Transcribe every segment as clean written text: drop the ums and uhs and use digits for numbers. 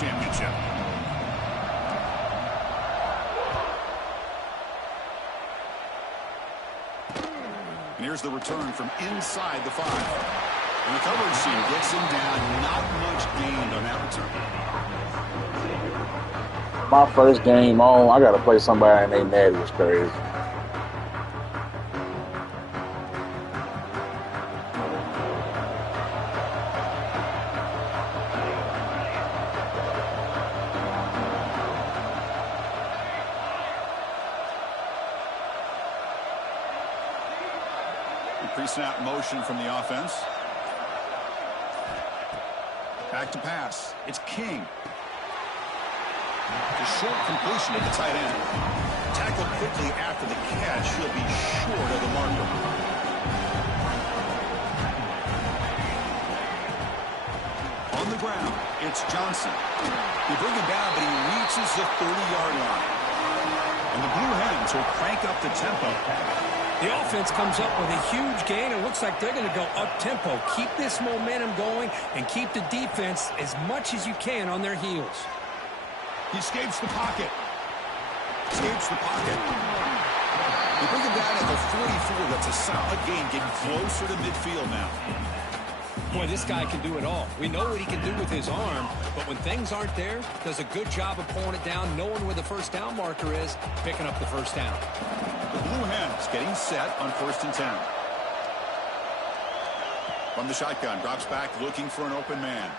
championship. And here's the return from inside the 5. And the coverage team gets him down. Not much gained on that return. My first game on, I got to play somebody and they mad. It was crazy. Pre-snap motion from the offense. Back to pass. It's King. The short completion to the tight end. Tackled quickly after the catch. He'll be short of the marker. On the ground, it's Johnson. They bring him down, but he reaches the 30-yard line. And the Blue Hens will crank up the tempo. The offense comes up with a huge gain. It looks like they're going to go up-tempo. Keep this momentum going and keep the defense as much as you can on their heels. He escapes the pocket. Escapes the pocket. They bring him down at the 44. That's a solid gain, getting closer to midfield now. Boy, this guy can do it all. We know what he can do with his arm, but when things aren't there, does a good job of pulling it down, knowing where the first down marker is, picking up the first down. The Blue Hens getting set on 1st and 10. From the shotgun, drops back looking for an open man.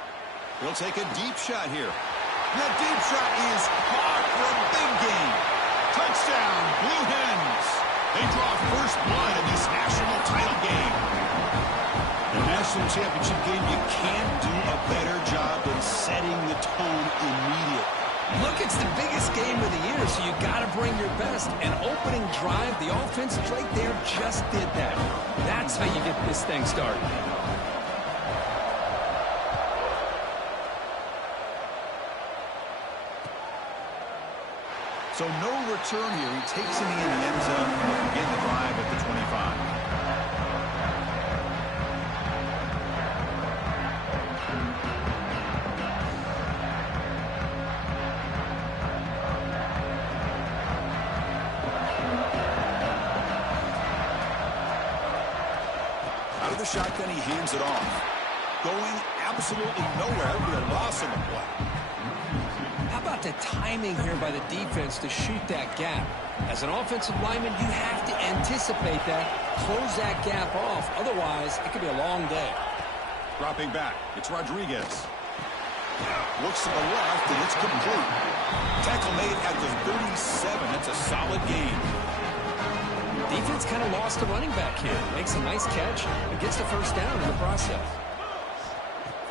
He'll take a deep shot here. That deep shot is caught for a big gain. Touchdown, Blue Hens. They draw first blood in this national title game. The national championship game, you can't do a better job than setting the tone immediately. Look, it's the biggest game of the year, so you got to bring your best. An opening drive, the offense right there just did that. That's how you get this thing started. So no return here. He takes it in the end zone and begin the drive at the 25. Out of the shotgun, he hands it off. Going absolutely nowhere with a loss on the play. How about the timing here by the defense to shoot that gap? As an offensive lineman, you have to anticipate that, close that gap off. Otherwise, it could be a long day. Dropping back, it's Rodriguez. Looks to the left, and it's complete. Tackle made at the 37. That's a solid gain. Defense kind of lost a running back here. Makes a nice catch and gets the first down in the process.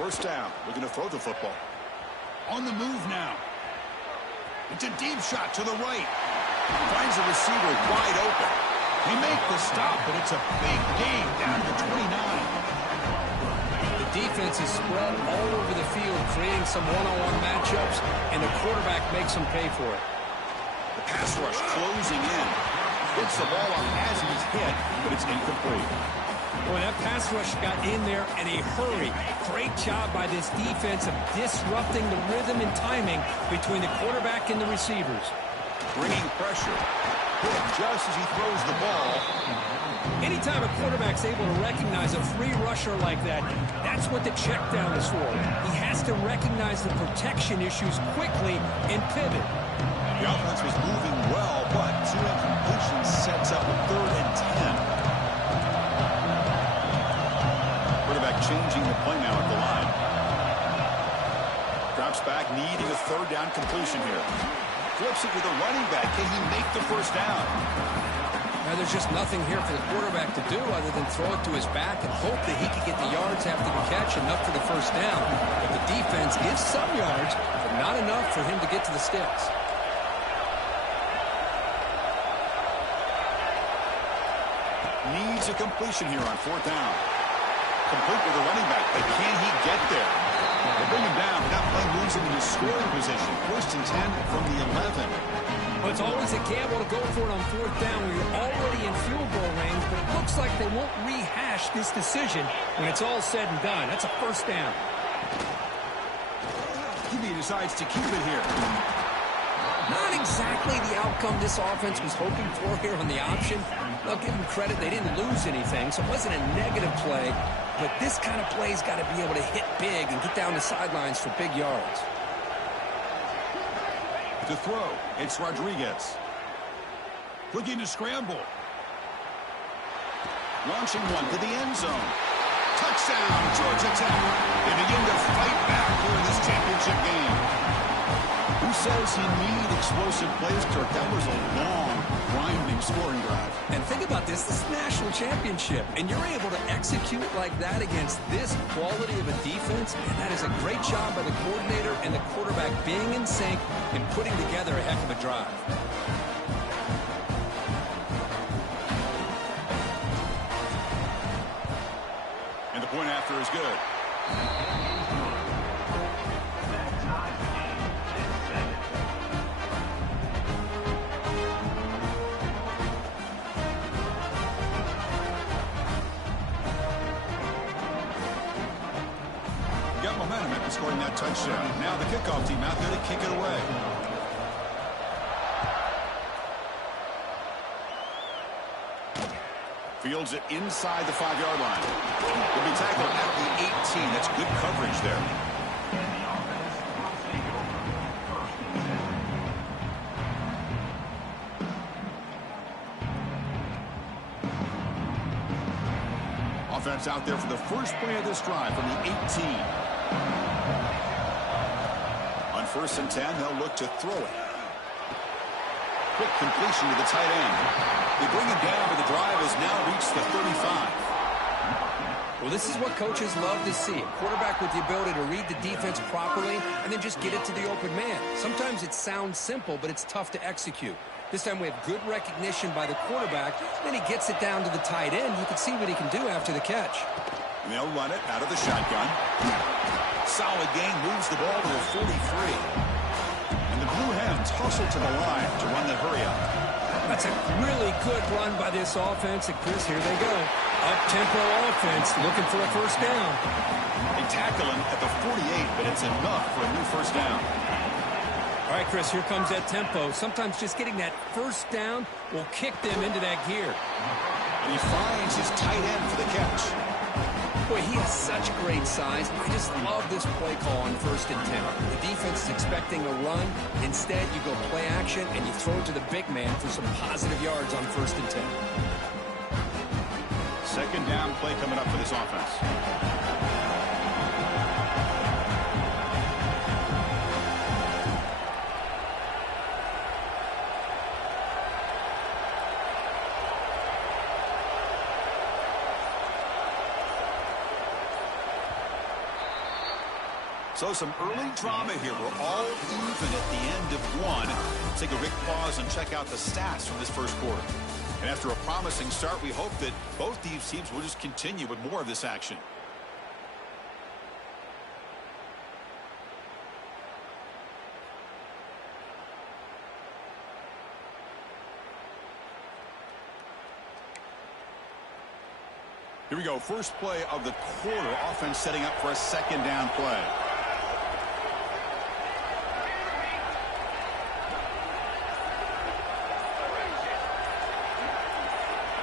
First down. Looking to throw the football. On the move now. It's a deep shot to the right. Finds the receiver wide open. They make the stop, but it's a big gain down to 29. The defense is spread all over the field, creating some one-on-one matchups, and the quarterback makes them pay for it. The pass rush closing in. Gets the ball up as he's hit, but it's incomplete. Boy, that pass rush got in there in a hurry. Great job by this defense of disrupting the rhythm and timing between the quarterback and the receivers. Bringing pressure. Hit just as he throws the ball. Anytime a quarterback's able to recognize a free rusher like that, that's what the check down is for. He has to recognize the protection issues quickly and pivot. The offense was moving well, but 2 incompletions sets up a 3rd and 10. Quarterback changing the play now at the line. Drops back, needing a 3rd down completion here. Flips it with a running back. Can he make the first down? Now, there's just nothing here for the quarterback to do other than throw it to his back and hope that he can get the yards after the catch, enough for the first down. But the defense gives some yards, but not enough for him to get to the sticks. Needs a completion here on 4th down. Complete with a running back, but can he get there? They bring him down, but that play moves him into scoring position. 1st and 10 from the 11. Well, it's always a gamble to go for it on 4th down when you're already in field goal range, but it looks like they won't rehash this decision when it's all said and done. That's a first down. He decides to keep it here. Not exactly the outcome this offense was hoping for here on the option. I'll give them credit, they didn't lose anything, so it wasn't a negative play. But this kind of play's got to be able to hit big and get down the sidelines for big yards. To throw, it's Rodriguez. Looking to scramble. Launching one to the end zone. Touchdown, Georgia Tech. They begin to fight back here in this championship game. Who says you need explosive plays, Kirk? That was a long, grinding scoring drive. And think about this. This is a national championship, and you're able to execute like that against this quality of a defense, and that is a great job by the coordinator and the quarterback being in sync and putting together a heck of a drive. And the point after is good. Got momentum after scoring that touchdown. Now the kickoff team out there to kick it away. Fields it inside the 5-yard line. Will be tackled at the 18. That's good coverage there. Offense out there for the first play of this drive from the 18. On 1st and 10, they'll look to throw it. Quick completion to the tight end. They bring it down, but the drive has now reached the 35. Well, this is what coaches love to see. A quarterback with the ability to read the defense properly and then just get it to the open man. Sometimes it sounds simple, but it's tough to execute. This time we have good recognition by the quarterback. Then he gets it down to the tight end. You can see what he can do after the catch. And they'll run it out of the shotgun. Solid gain, moves the ball to the 43. And the Blue Hens hustle to the line to run the hurry-up. That's a really good run by this offense. And, Chris, here they go. Up-tempo offense looking for a first down. They tackle him at the 48, but it's enough for a new first down. All right, Chris, here comes that tempo. Sometimes just getting that first down will kick them into that gear. And he finds his tight end for the catch. Boy, he has such great size. I just love this play call on 1st and 10. The defense is expecting a run. Instead, you go play action, and you throw it to the big man for some positive yards on 1st and 10. Second down play coming up for this offense. So some early drama here. We're all even at the end of one. Take a quick pause and check out the stats from this first quarter. And after a promising start, we hope that both these teams will just continue with more of this action. Here we go. First play of the quarter. Offense setting up for a second down play.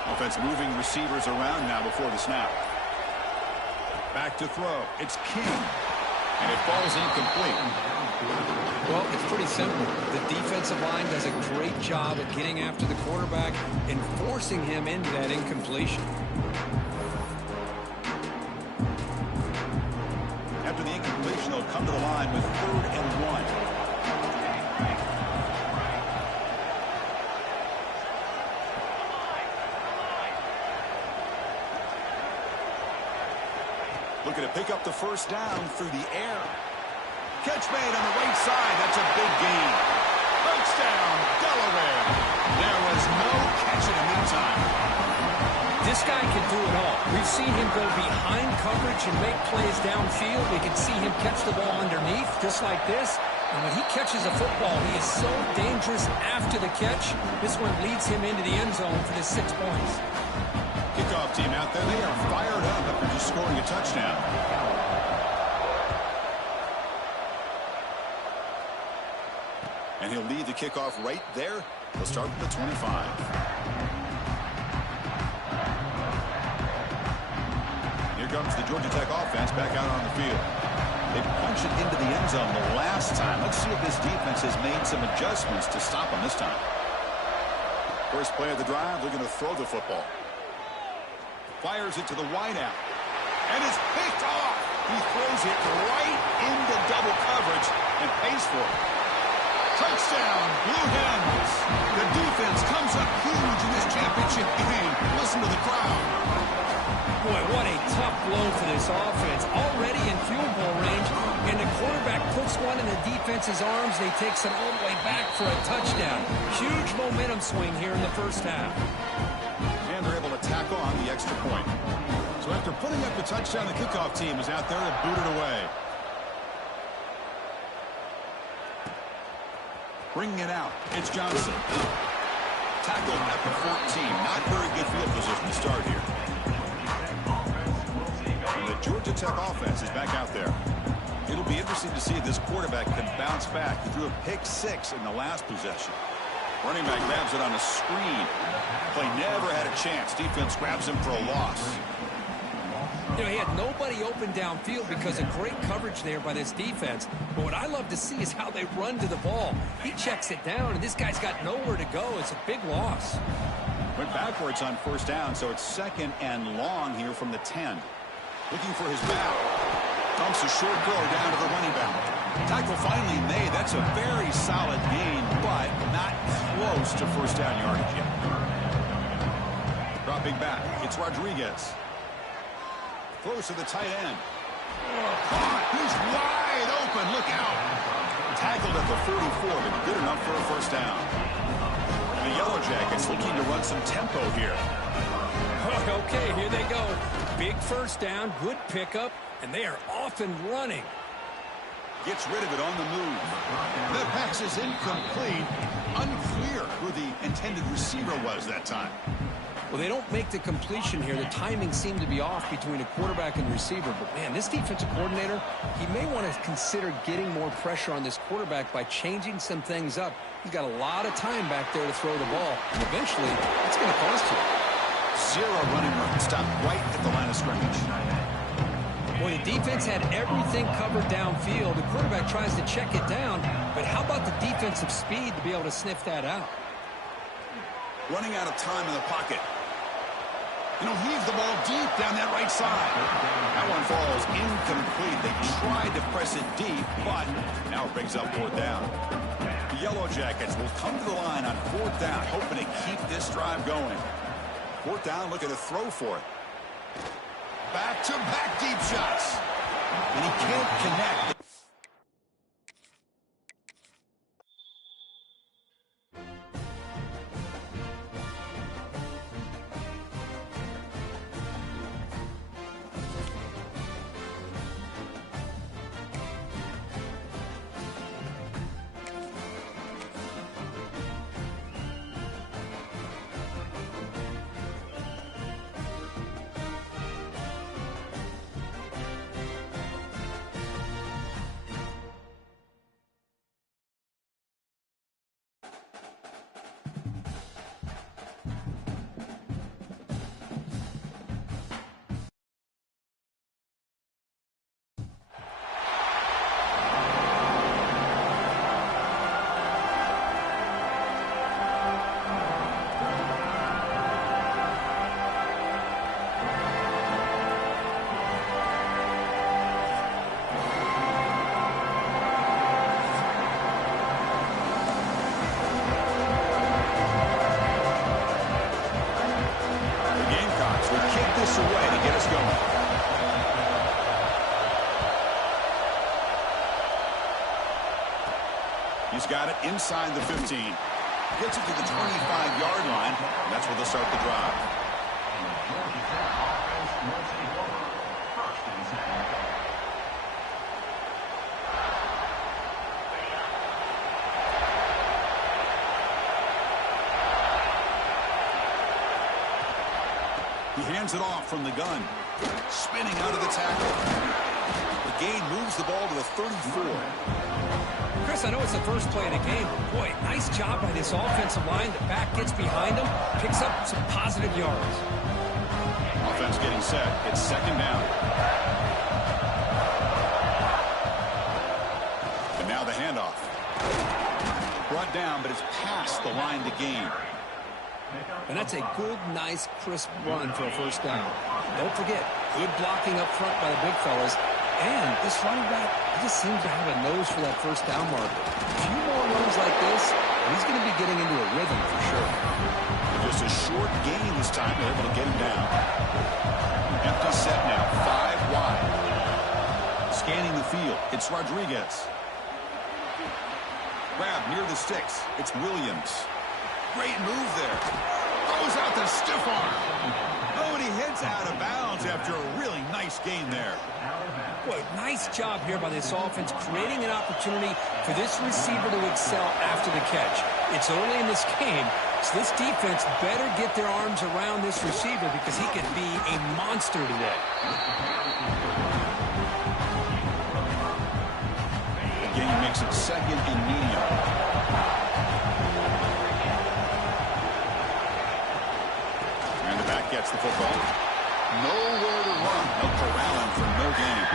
Offense moving receivers around now before the snap. Back to throw. It's King. And it falls incomplete. Well, it's pretty simple. The defensive line does a great job at getting after the quarterback and forcing him into that incompletion. After the incompletion, they'll come to the line with 3rd and 1. Looking to pick up the first down through the air. Catch made on the right side. That's a big gain. Touchdown, Delaware. There was no catch in the meantime. This guy can do it all. We've seen him go behind coverage and make plays downfield. We can see him catch the ball underneath, just like this. And when he catches a football, he is so dangerous after the catch. This one leads him into the end zone for the 6 points. Kickoff team out there. They are fired up after just scoring a touchdown. And he'll lead the kickoff right there. He'll start with the 25. Here comes the Georgia Tech offense back out on the field. They punched it into the end zone the last time. Let's see if this defense has made some adjustments to stop them this time. First play of the drive, they're going to throw the football. Fires it to the wideout. And it's picked off. He throws it right into double coverage and pays for it. Touchdown, Blue Hens. The defense comes up huge in this championship game. Listen to the crowd. Boy, what a tough blow for this offense. Already in field goal range, and the quarterback puts one in the defense's arms. They takes it all the way back for a touchdown. Huge momentum swing here in the first half. And they're able to tack on the extra point. So after putting up the touchdown, the kickoff team is out there to boot it away. Bringing it out, it's Johnson. Tackled at the 14. Not very good field position to start here. And the Georgia Tech offense is back out there. It'll be interesting to see if this quarterback can bounce back. He threw a pick-6 in the last possession. Running back grabs it on a screen. Play never had a chance. Defense grabs him for a loss. You know, he had nobody open downfield because of great coverage there by this defense. But what I love to see is how they run to the ball. He checks it down, and this guy's got nowhere to go. It's a big loss. Went backwards on first down, so it's 2nd and long here from the 10. Looking for his back. Dumps a short throw down to the running back. Tackle finally made. That's a very solid gain, but not close to first down yardage yet. Dropping back, it's Rodriguez. Close to the tight end. Caught. He's wide open. Look out. Tackled at the 44, but good enough for a first down. The Yellow Jackets looking to run some tempo here. Okay, here they go. Big first down, good pickup, and they are off and running. Gets rid of it on the move. The pass is incomplete. Unclear who the intended receiver was that time. Well, they don't make the completion here. The timing seemed to be off between a quarterback and receiver. But, man, this defensive coordinator, he may want to consider getting more pressure on this quarterback by changing some things up. He's got a lot of time back there to throw the ball. And eventually, it's going to cost you. Zero running room. Stopped right at the line of scrimmage. Boy, the defense had everything covered downfield. The quarterback tries to check it down. But how about the defensive speed to be able to sniff that out? Running out of time in the pocket. And he'll heave the ball deep down that right side. That one falls incomplete. They tried to press it deep, but now it brings up 4th down. The Yellow Jackets will come to the line on 4th down, hoping to keep this drive going. 4th down, looking to throw for it. Back-to-back deep shots. And he can't connect. He's got it inside the 15. Gets it to the 25-yard line. And that's where they'll start the drive. He hands it off from the gun. Spinning out of the tackle. The gain moves the ball to the 34. Chris, I know it's the first play of the game, but boy, nice job by this offensive line. The back gets behind them, picks up some positive yards. Offense getting set. It's second down. And now the handoff. Brought down, but it's past the line to gain. And that's a good, nice, crisp run for a first down. Don't forget, good blocking up front by the big fellas. And this running back, he just seems to have a nose for that first down marker. A few more runs like this, and he's going to be getting into a rhythm for sure. Just a short gain this time. They're able to get him down. Empty set now, 5 wide. Scanning the field, it's Rodriguez. Grab near the sticks. It's Williams. Great move there. Throws out the stiff arm. Oh, and he heads out of bounds after a really nice gain there. Boy, nice job here by this offense, creating an opportunity for this receiver to excel after the catch. It's early in this game, so this defense better get their arms around this receiver because he could be a monster today. The game makes it second and medium. And the back gets the football. Nowhere to run. They'll corral him for no gain.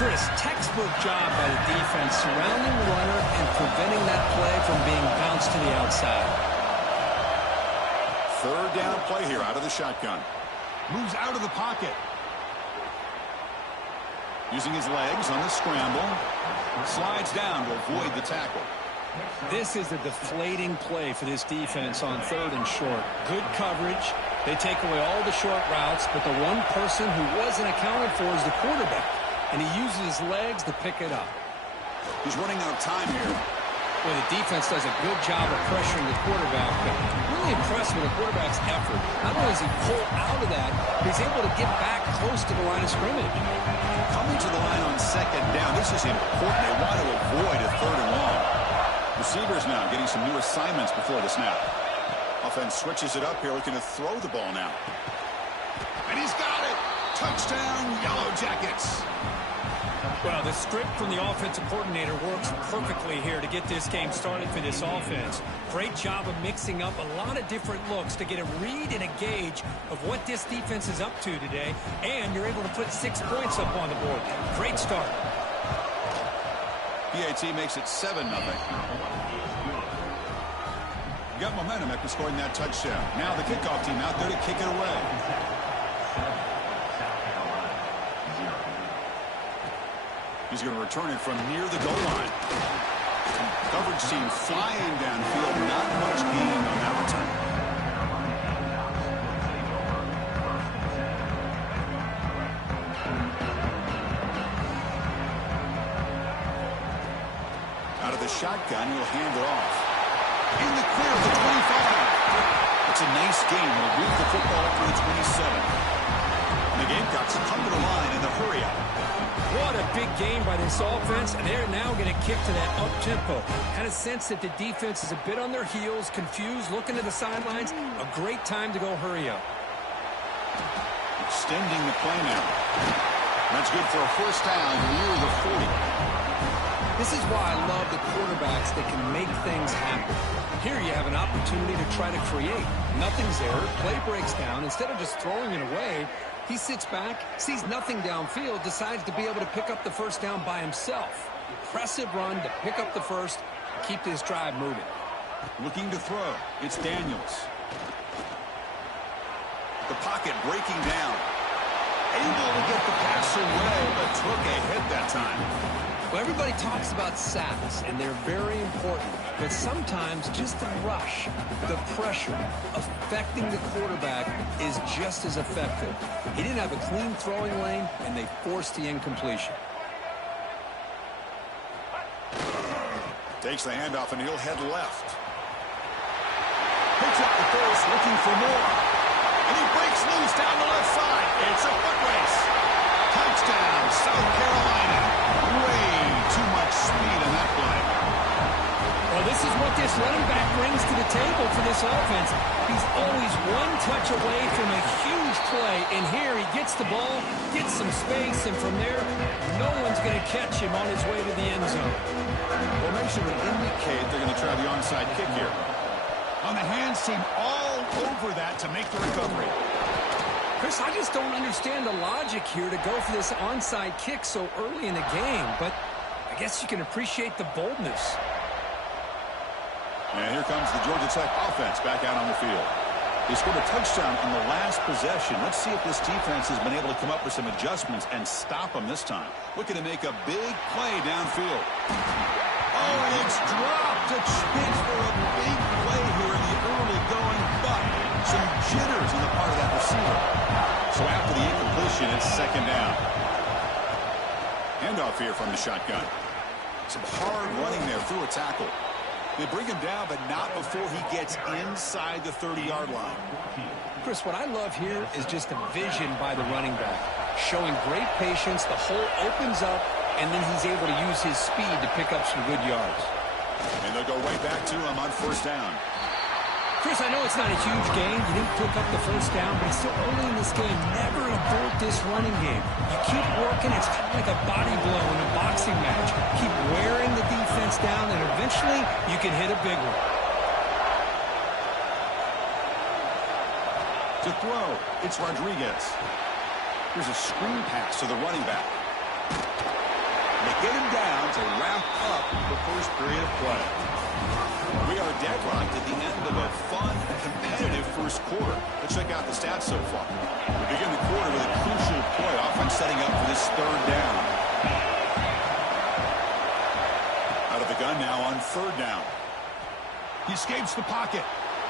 Chris, textbook job by the defense surrounding the runner and preventing that play from being bounced to the outside. Third down play here out of the shotgun. Moves out of the pocket. Using his legs on the scramble. Slides down to avoid the tackle. This is a deflating play for this defense on third and short. Good coverage. They take away all the short routes, but the one person who wasn't accounted for is the quarterback. And he uses his legs to pick it up. He's running out of time here. Well, the defense does a good job of pressuring the quarterback, but really impressed with the quarterback's effort. Not only does he pull out of that, but he's able to get back close to the line of scrimmage. Coming to the line on second down, this is important. They want to avoid a third and long. Receivers now getting some new assignments before the snap. Offense switches it up here, looking to throw the ball now. And he's got it! Touchdown, Yellow Jackets! Well, the script from the offensive coordinator works perfectly here to get this game started for this offense. Great job of mixing up a lot of different looks to get a read and a gauge of what this defense is up to today, and you're able to put 6 points up on the board. Great start. PAT makes it 7-0. Got momentum after scoring that touchdown. Now the kickoff team out there to kick it away. He's going to return it from near the goal line. Coverage team flying downfield. Not much gain on that return. Out of the shotgun, he'll hand it off. In the clear of the 25. It's a nice game. We'll move the football to the 27. And the Gamecocks come to the line in the hurry-up. What a big game by this offense, and they're now going to kick to that up-tempo. Kind of sense that the defense is a bit on their heels, confused, looking to the sidelines. A great time to go hurry up. Extending the play now. That's good for a first down near the 40. This is why I love the quarterbacks that can make things happen. Here you have an opportunity to try to create. Nothing's there. Play breaks down. Instead of just throwing it away, he sits back, sees nothing downfield, decides to be able to pick up the first down by himself. Impressive run to pick up the first, keep this drive moving. Looking to throw. It's Daniels. The pocket breaking down. Able to get the pass away, but took a hit that time. Well, everybody talks about sacks, and they're very important. But sometimes just the rush, the pressure, affecting the quarterback is just as effective. He didn't have a clean throwing lane, and they forced the incompletion. Takes the handoff, and he'll head left. Picks up the first, looking for more. And he breaks loose down the left side. It's a foot race. Touchdown, South Carolina. Way too much speed in that play. Well, Well, this is what this running back brings to the table for this offense. He's always one touch away from a huge play, and here he gets the ball, gets some space, and from there, no one's going to catch him on his way to the end zone. Formation would indicate they're going to try the onside kick here. On the hands team, all over that to make the recovery. Chris, I just don't understand the logic here to go for this onside kick so early in the game, but I guess you can appreciate the boldness. And here comes the Georgia Tech offense back out on the field. They scored a touchdown on the last possession. Let's see if this defense has been able to come up with some adjustments and stop them this time. Looking to make a big play downfield. Oh, and it's dropped. A chance for a big play here in the early going, but some jitters on the part of that receiver. So after the incompletion, it's second down. Handoff here from the shotgun. Some hard running there through a tackle. They bring him down, but not before he gets inside the 30-yard line. Chris, what I love here is just the vision by the running back. Showing great patience, the hole opens up, and then he's able to use his speed to pick up some good yards. And they'll go right back to him on first down. Chris, I know it's not a huge gain. You didn't pick up the first down, but it's still early in this game. Never abort this running game. You keep working. It's kind of like a body blow in a boxing match. Keep wearing the defense down, and eventually you can hit a big one. To throw, it's Rodriguez. Here's a screen pass to the running back. They get him down to wrap up the first period of play. We are deadlocked at the end of a fun, competitive first quarter. Let's check out the stats so far. We begin the quarter with a crucial play, offense setting up for this third down. Out of the gun now on third down. He escapes the pocket.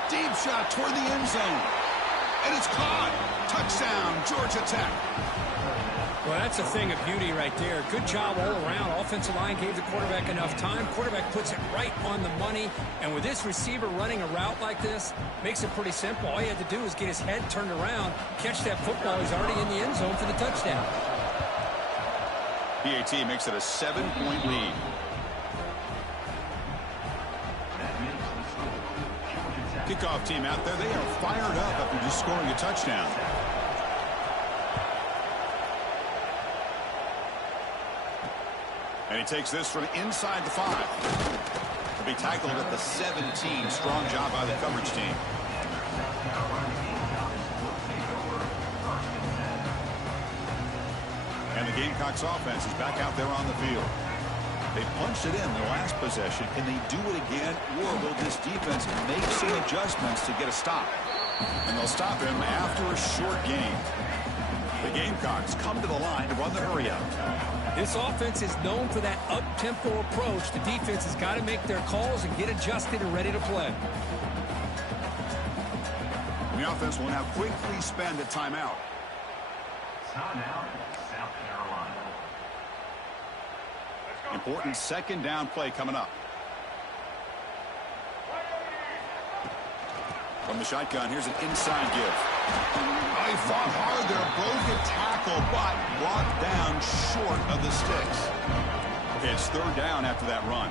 Deep shot toward the end zone. And it's caught. Touchdown, Georgia Tech. Well, that's a thing of beauty right there. Good job all around. Offensive line gave the quarterback enough time. Quarterback puts it right on the money. And with this receiver running a route like this, makes it pretty simple. All you had to do is get his head turned around, catch that football. He's already in the end zone for the touchdown. PAT makes it a 7-point lead. Kickoff team out there. They are fired up after just scoring a touchdown. And he takes this from inside the 5. To be tackled at the 17. Strong job by the coverage team. And the Gamecocks offense is back out there on the field. They punched it in the last possession. Can they do it again, or will this defense make some adjustments to get a stop? And they'll stop him after a short game. The Gamecocks come to the line to run the hurry-up. This offense is known for that up-tempo approach. The defense has got to make their calls and get adjusted and ready to play. And the offense will now quickly spend a timeout. Timeout, South Carolina. Important second down play coming up. From the shotgun, here's an inside give. Oh, he fought hard there, broke a tackle, but brought down short of the sticks. Okay, it's third down after that run.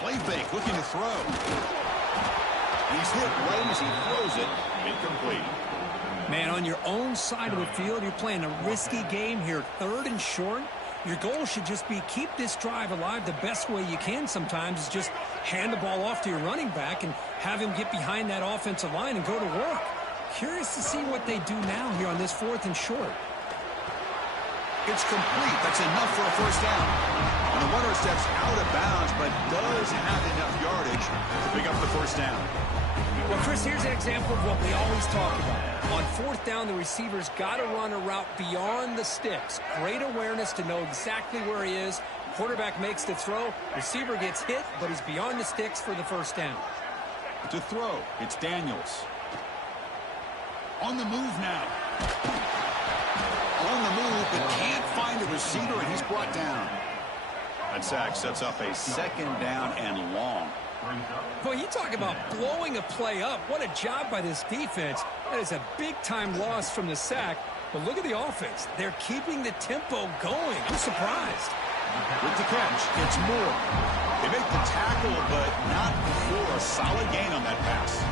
Play fake, looking to throw. He's hit right as he throws it. Incomplete. Man, on your own side of the field, you're playing a risky game here. Third and short. Your goal should just be keep this drive alive the best way you can sometimes is just hand the ball off to your running back and have him get behind that offensive line and go to work. Curious to see what they do now here on this fourth and short. It's complete. That's enough for a first down. And the runner steps out of bounds, but does have enough yardage to pick up the first down. Well, Chris, here's an example of what we always talk about. On fourth down, the receiver's got to run a route beyond the sticks. Great awareness to know exactly where he is. Quarterback makes the throw. Receiver gets hit, but he's beyond the sticks for the first down. To throw, it's Daniels. On the move now. On the move, but can't find a receiver, and he's brought down. That sack sets up a second down and long. Boy, you talk about blowing a play up. What a job by this defense. That is a big-time loss from the sack. But look at the offense. They're keeping the tempo going. I'm surprised. With the catch, it's Moore. They make the tackle, but not before a solid gain on that pass.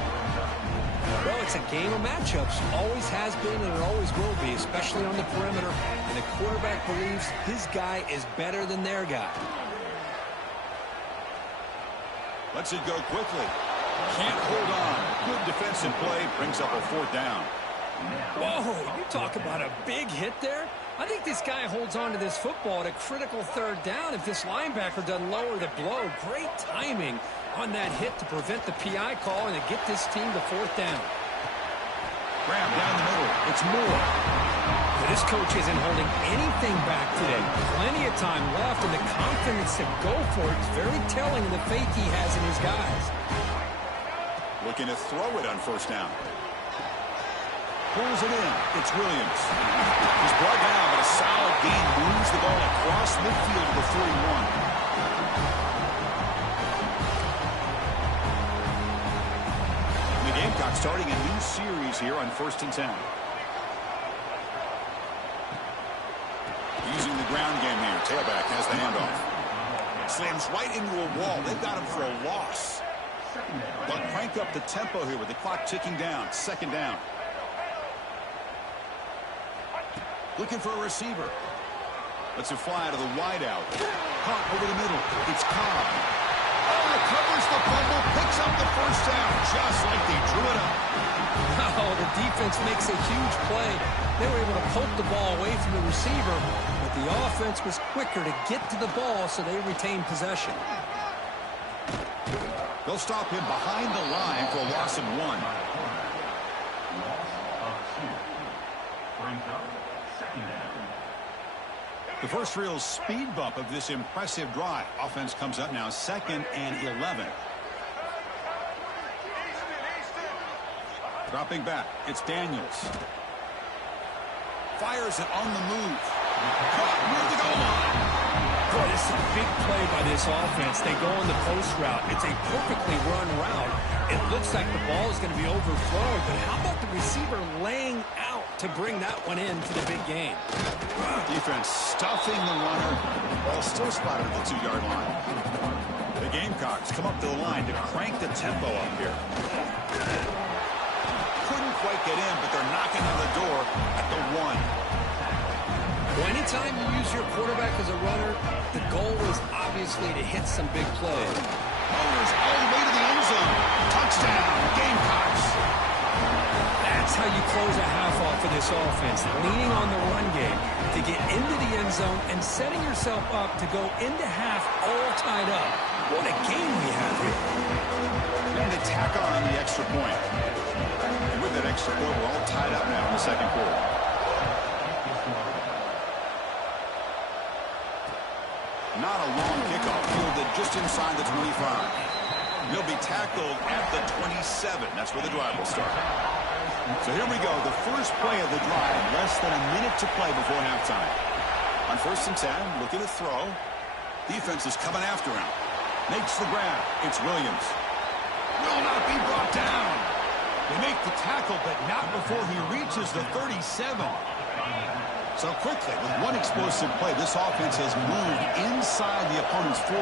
Well, it's a game of matchups. Always has been and it always will be, especially on the perimeter. And the quarterback believes his guy is better than their guy. Lets it go quickly. Can't hold on. Good defensive play. Brings up a 4th down. Whoa, you talk about a big hit there. I think this guy holds on to this football at a critical 3rd down if this linebacker doesn't lower the blow. Great timing on that hit to prevent the PI call and to get this team to 4th down. Graham down the middle. It's Moore. This coach isn't holding anything back today. Plenty of time left and the confidence to go for it is very telling of the faith he has in his guys. Looking to throw it on 1st down. Pulls it in. It's Williams. He's brought down, but a solid gain moves the ball across midfield to the 41. The Gamecocks starting a new series here on 1st and 10. Using the ground game here. Tailback has the handoff. Slams right into a wall. They've got him for a loss. They'll crank up the tempo here with the clock ticking down. 2nd down. Looking for a receiver. Lets it fly to the wideout. Caught over the middle. It's Cobb. Oh, recovers the fumble. Picks up the 1st down just like they drew it up. Oh, the defense makes a huge play. They were able to poke the ball away from the receiver, but the offense was quicker to get to the ball, so they retained possession. They'll stop him behind the line for a loss of 1. Loss of 2. Brings up 2nd down. The first real speed bump of this impressive drive. Offense comes up now 2nd and 11. Dropping back, it's Daniels. Fires it on the move. Caught near the goal line. Boy, this is a big play by this offense. They go on the post route. It's a perfectly run route. It looks like the ball is going to be overthrown, but how about the receiver laying out to bring that one in for the big game? Defense stuffing the runner. Ball still spotted at the 2-yard line. The Gamecocks come up to the line to crank the tempo up here. Couldn't quite get in, but they're knocking on the door at the 1. Well, anytime you use your quarterback as a runner, the goal is obviously to hit some big plays. Motors all the way to the end zone. Touchdown, Gamecocks. That's how you close a half off for this offense, leaning on the run game to get into the end zone and setting yourself up to go into half all tied up. What a game we have here. And they tack on the extra point. And with that extra point, we're all tied up now in the 2nd quarter. Not a long kickoff, fielded just inside the 25. He'll be tackled at the 27. That's where the drive will start. So here we go, the first play of the drive, less than a minute to play before halftime. On 1st and 10, looking to throw. Defense is coming after him. Makes the grab. It's Williams. Will not be brought down. They make the tackle, but not before he reaches the 37. So quickly, with one explosive play, this offense has moved inside the opponent's 40.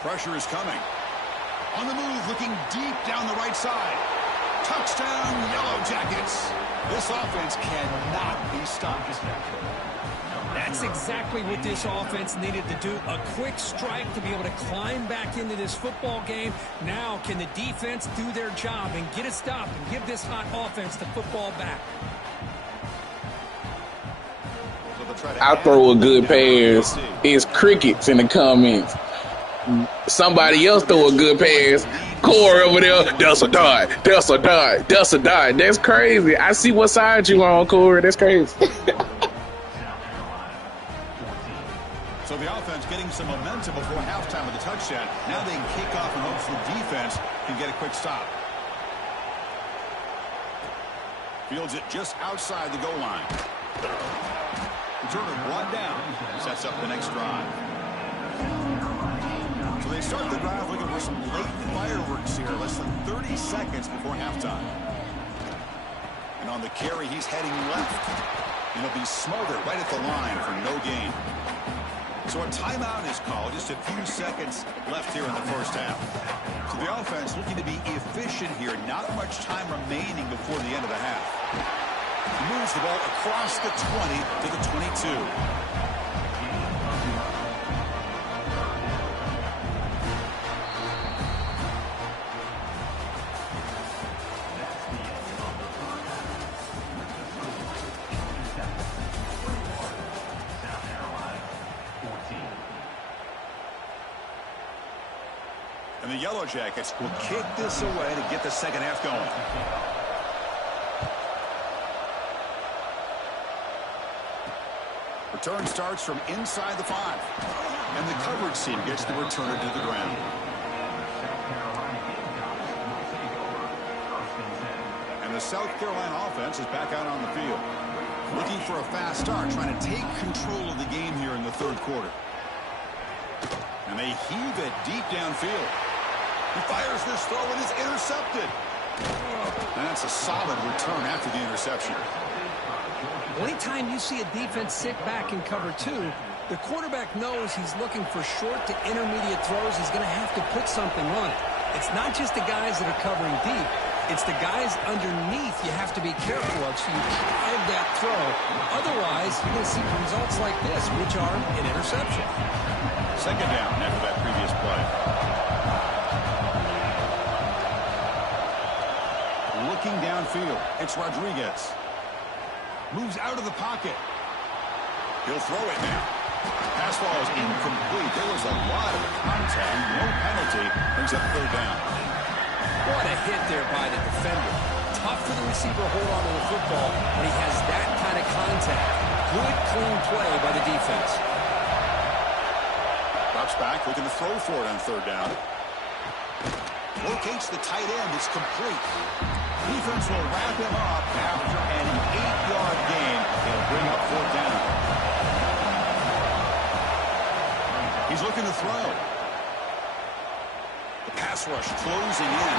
Pressure is coming. On the move, looking deep down the right side. Touchdown, Yellow Jackets. This offense cannot be stopped. That's exactly what this offense needed to do. A quick strike to be able to climb back into this football game. Now can the defense do their job and get a stop and give this hot offense the football back? I throw a good pass. It's crickets in the comments. Somebody else throw a good pass. Corey over there, that's a dot, that's a dot, that's a dot. That's crazy. I see what side you on, Corey. That's crazy. So the offense getting some momentum before halftime with the touchdown. Now they can kick off and hopes the defense can get a quick stop. Fields it just outside the goal line. Return of 1 down. Sets up the next drive. So they start the drive looking for some late fireworks here. Less than 30 seconds before halftime. And on the carry, he's heading left. And he'll be smothered right at the line for no gain. So a timeout is called. Just a few seconds left here in the first half. So the offense looking to be efficient here. Not much time remaining before the end of the half. He moves the ball across the 20 to the 22. And the Yellow Jackets will kick this away to get the second half going. Return starts from inside the 5. And the coverage team gets the returner to the ground. And the South Carolina offense is back out on the field. Looking for a fast start, trying to take control of the game here in the third quarter. And they heave it deep downfield. He fires this throw and is intercepted. And that's a solid return after the interception. Well, anytime you see a defense sit back in cover 2, the quarterback knows he's looking for short to intermediate throws. He's going to have to put something on it. It's not just the guys that are covering deep. It's the guys underneath you have to be careful of, so you drive that throw. Otherwise, you're going to see results like this, which are an interception. Second down after that previous play. Looking downfield, it's Rodriguez. Moves out of the pocket. He'll throw it now. Pass ball is incomplete. There was a lot of contact. No penalty. Brings up third down. What a hit there by the defender. Tough for the receiver to hold on to the football when he has that kind of contact. Good, clean play by the defense. Drops back, looking to throw for it on third down. Locates the tight end. It's complete. Defense will wrap him up after an 8-yard gain. It'll bring up fourth down. He's looking to throw. The pass rush closing in.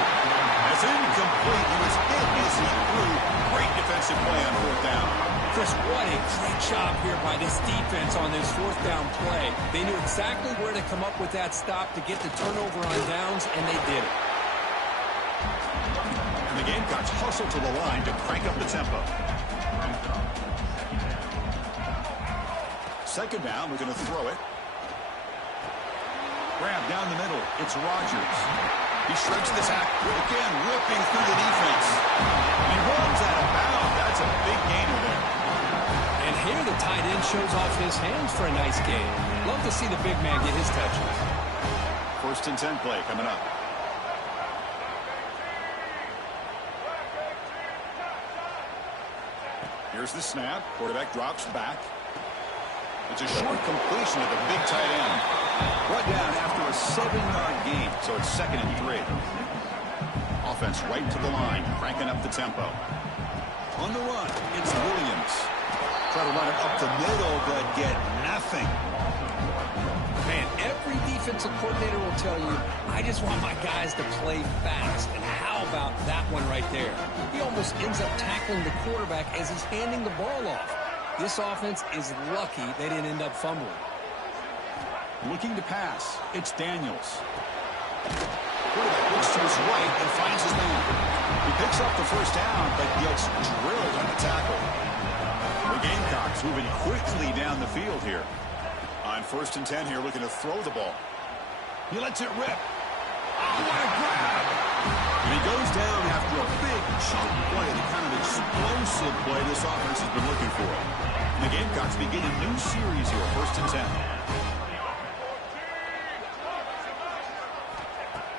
It's incomplete. He was hit as he threw. Great defensive play on fourth down. Chris, what a great job here by this defense on this fourth down play. They knew exactly where to come up with that stop to get the turnover on downs, and they did it. And the Gamecocks hustle to the line to crank up the tempo. Second down, we're going to throw it. Grab down the middle. It's Rodgers. He shreds the tackle. Again, whipping through the defense. He runs out of bounds. That's a big gainer there. And here the tight end shows off his hands for a nice gain. Love to see the big man get his touches. First and 10 play coming up. Here's the snap. Quarterback drops back. It's a short completion to the big tight end. Brought down after a 7-yard gain, so it's 2nd and 3. Offense right to the line, cranking up the tempo. On the run, it's Williams. Try to run it up the middle, but get nothing. Man, every defensive coordinator will tell you, I just want my guys to play fast. And how about that one right there? He almost ends up tackling the quarterback as he's handing the ball off. This offense is lucky they didn't end up fumbling. Looking to pass. It's Daniels. Quarterback looks to his right and finds his man. He picks up the first down, but gets drilled on the tackle. The Gamecocks moving quickly down the field here. On 1st and 10 here, looking to throw the ball. He lets it rip. Oh, what a grab! And he goes down after a big chunk play, the kind of explosive play this offense has been looking for. And the Gamecocks begin a new series here, 1st and 10.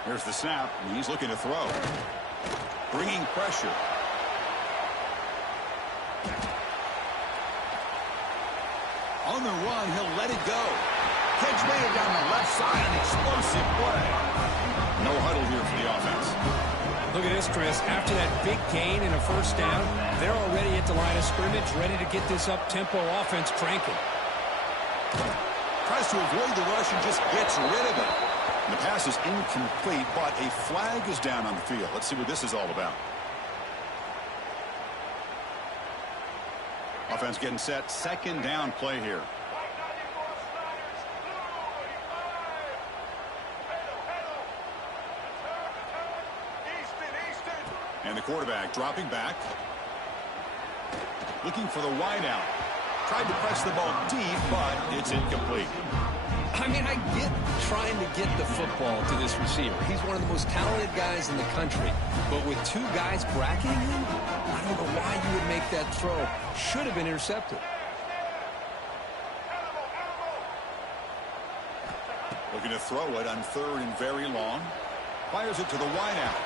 Here's the snap, and he's looking to throw. Bringing pressure. On the run, he'll let it go. Catch made down the left side, an explosive play. No huddle here for the offense. Look at this, Chris. After that big gain and a first down, they're already at the line of scrimmage, ready to get this up-tempo offense cranking. Tries to avoid the rush and just gets rid of it. The pass is incomplete, but a flag is down on the field. Let's see what this is all about. Offense getting set. Second down play here. And the quarterback dropping back. Looking for the wide out. Tried to press the ball deep, but it's incomplete. I mean, I get trying to get the football to this receiver. He's one of the most talented guys in the country. But with two guys bracketing him, I don't know why you would make that throw. Should have been intercepted. Looking to throw it on 3rd and very long. Fires it to the wide out.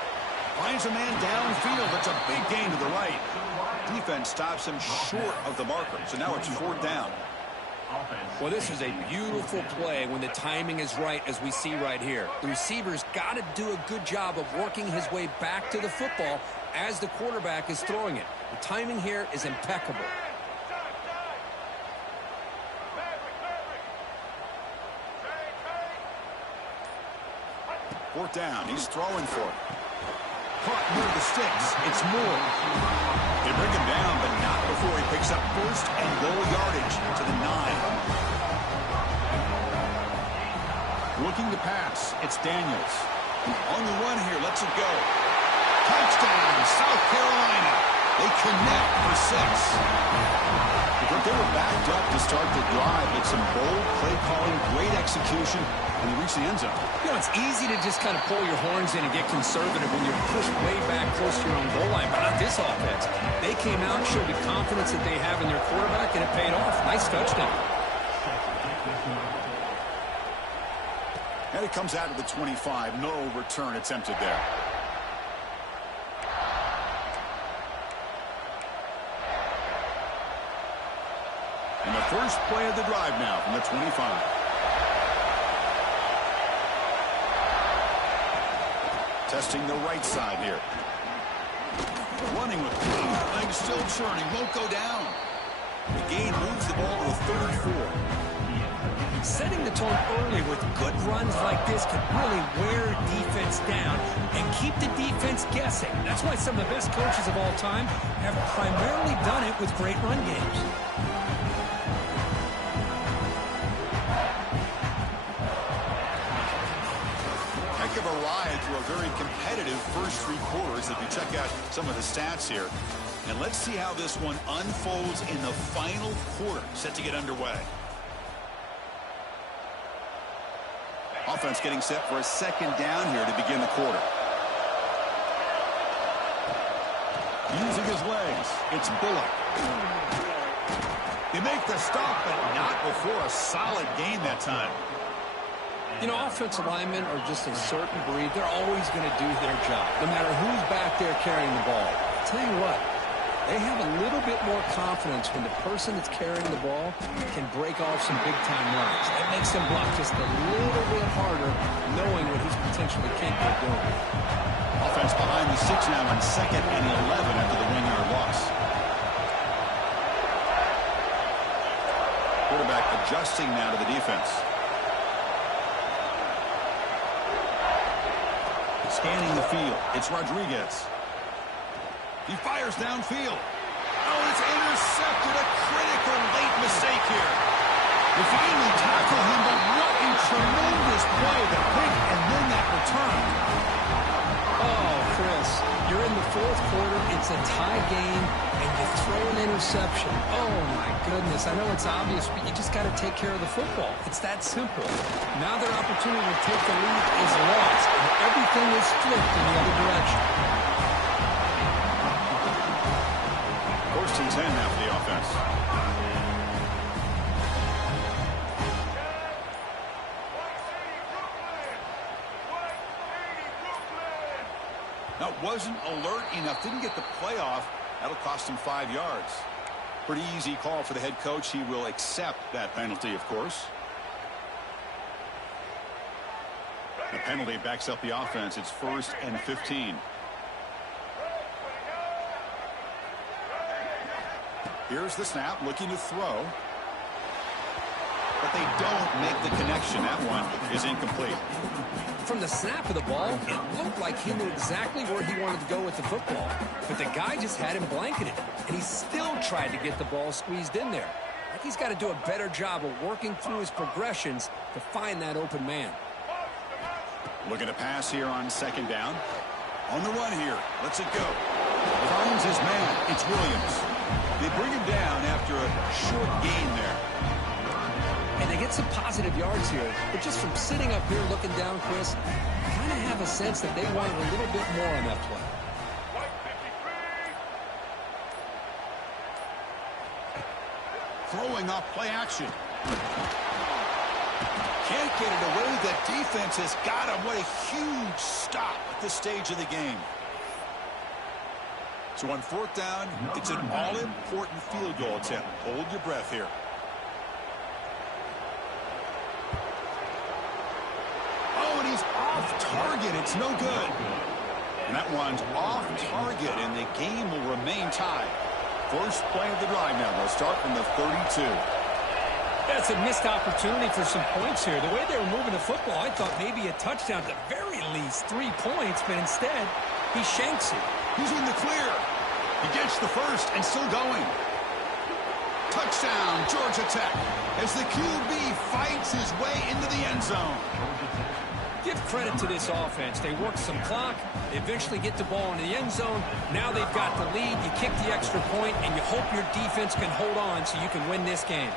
Finds a man downfield. It's a big gain to the right. Defense stops him short of the marker. So now it's 4th down. Well, this is a beautiful play when the timing is right, as we see right here. The receiver's got to do a good job of working his way back to the football as the quarterback is throwing it. The timing here is impeccable. 4th down. He's throwing for it. Caught near the sticks. It's Moore. They bring him down, but not before he picks up 1st and goal yardage to the 9. Looking to pass. It's Daniels. On the run here. Lets it go. Touchdown, South Carolina. They connect for 6. But they were backed up to start the drive. It's some bold play calling, great execution, and they reach the end zone. You know, it's easy to just kind of pull your horns in and get conservative when you're pushed way back close to your own goal line, but not this offense. They came out, showed the confidence that they have in their quarterback, and it paid off. Nice touchdown. And it comes out of the 25. No return attempted there. And the first play of the drive now from the 25. Testing the right side here. Running with legs still churning. Won't go down. The gain moves the ball to a 3rd and 4. Setting the tone early with good runs like this can really wear defense down and keep the defense guessing. That's why some of the best coaches of all time have primarily done it with great run games. Of a ride through a very competitive first 3 quarters if you check out some of the stats here. And let's see how this one unfolds in the final quarter, set to get underway. Offense getting set for a 2nd down here to begin the quarter. Using his legs, it's Bullock. They make the stop, but not before a solid gain that time. You know, offensive linemen are just a certain breed. They're always going to do their job, no matter who's back there carrying the ball. I'll tell you what, they have a little bit more confidence when the person that's carrying the ball can break off some big-time runs. That makes them block just a little bit harder, knowing what he's potentially capable of doing. Offense behind the 6 now on 2nd and 11 after the 1-yard loss. Quarterback adjusting now to the defense. Scanning the field. It's Rodriguez. He fires downfield. Oh, it's intercepted. A critical late mistake here. They finally tackle him, but what a tremendous play. The pick and then that return. Oh, Chris, you're in the 4th quarter. It's a tie game, and you throw an interception. Oh, my goodness. I know it's obvious, but you just got to take care of the football. It's that simple. Now their opportunity to take the lead is lost, and everything is flipped in the other direction. 1st and 10 now for the offense. Now, wasn't alert enough. Didn't get the play off. That'll cost him 5 yards. Pretty easy call for the head coach. He will accept that penalty, of course. The penalty backs up the offense. It's 1st and 15. Here's the snap, looking to throw. The but they don't make the connection. That one is incomplete. From the snap of the ball, it looked like he knew exactly where he wanted to go with the football. But the guy just had him blanketed, and he still tried to get the ball squeezed in there. I think he's got to do a better job of working through his progressions to find that open man. Looking to pass here on second down. On the run here. Lets it go. Finds his man. It's Williams. They bring him down after a short gain there. And they get some positive yards here. But just from sitting up here looking down, Chris, I kind of have a sense that they wanted a little bit more on that play. Throwing off play action. Can't get it away. The defense has got him. What a huge stop at this stage of the game. So on fourth down, it's an all-important field goal attempt. Hold your breath here. Oh, and he's off target. It's no good. And that one's off target, and the game will remain tied. First play of the drive now. They'll start from the 32. That's a missed opportunity for some points here. The way they were moving the football, I thought maybe a touchdown, at the very least 3 points, but instead, he shanks it. He's in the clear. He gets the first and still going. Touchdown, Georgia Tech, as the QB fights his way into the end zone. Give credit to this offense. They work some clock. They eventually get the ball into the end zone. Now they've got the lead. You kick the extra point, and you hope your defense can hold on so you can win this game.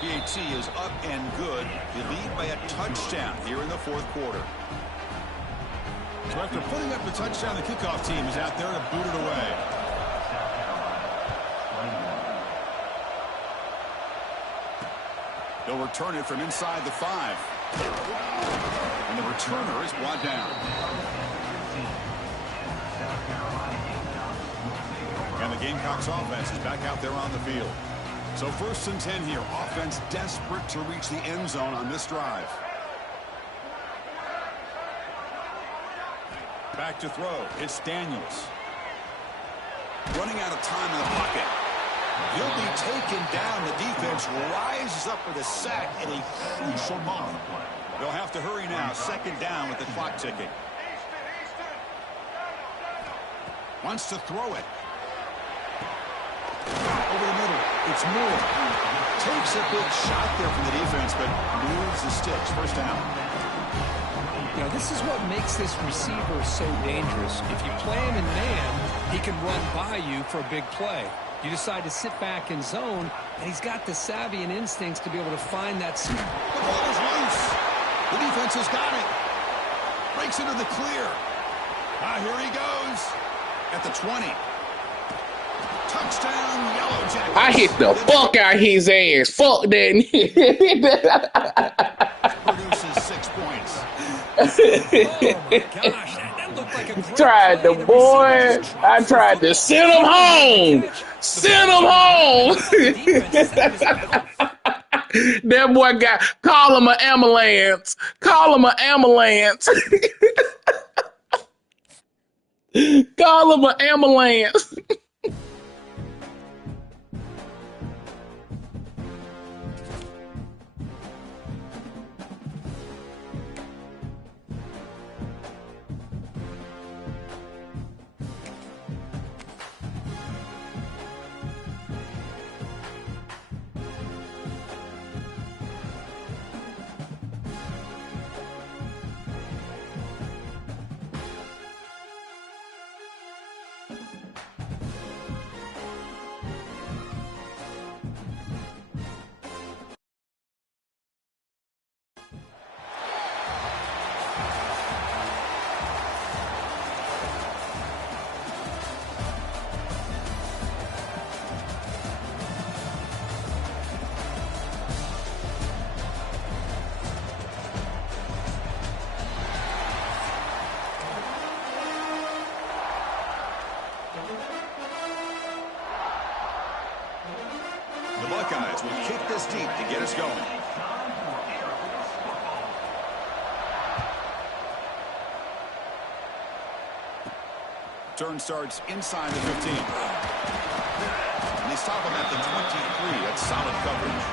PAT is up and good. They lead by a touchdown here in the fourth quarter. So after putting up the touchdown, the kickoff team is out there to boot it away. They'll return it from inside the 5. And the returner is brought down. And the Gamecocks offense is back out there on the field. So 1st and 10 here. Offense desperate to reach the end zone on this drive. Back to throw. It's Daniels. Running out of time in the pocket. He'll be taken down. The defense rises up with a sack at a crucial moment. They'll have to hurry now. 2nd down with the clock ticking. Wants to throw it. Over the middle. It's Moore. Takes a big shot there from the defense, but moves the sticks. 1st down. You know, this is what makes this receiver so dangerous. If you play him in man, he can run by you for a big play. You decide to sit back in zone, and he's got the savvy and instincts to be able to find that. The ball is loose. The defense has got it. Breaks into the clear. Here he goes. At the 20. Touchdown, Yellow Jackets. I hit the fuck out his ass. Fuck that. Produces 6 points. Oh, my gosh. That looked like a great Tried play. the boy. I tried to send him home. Send him home. That boy got, call him an ambulance. Call him an ambulance. Call him an ambulance. The Buckeyes will kick this deep to get us going. Turn starts inside the 15. And they stop him at the 23. That's solid coverage.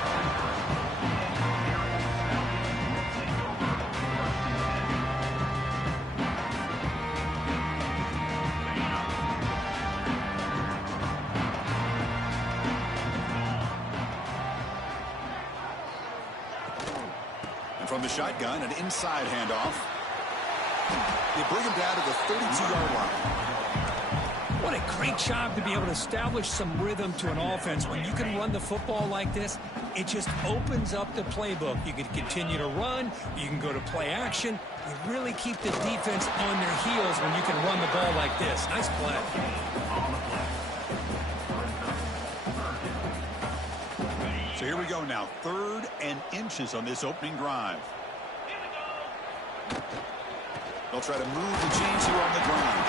the shotgun, an inside handoff. They bring him down to the 32-yard line. What a great job to be able to establish some rhythm to an offense. When you can run the football like this, it just opens up the playbook. You can continue to run. You can go to play action. You really keep the defense on their heels when you can run the ball like this. Nice play. So here we go now. 3rd and inches on this opening drive. They'll try to move the chains here on the ground.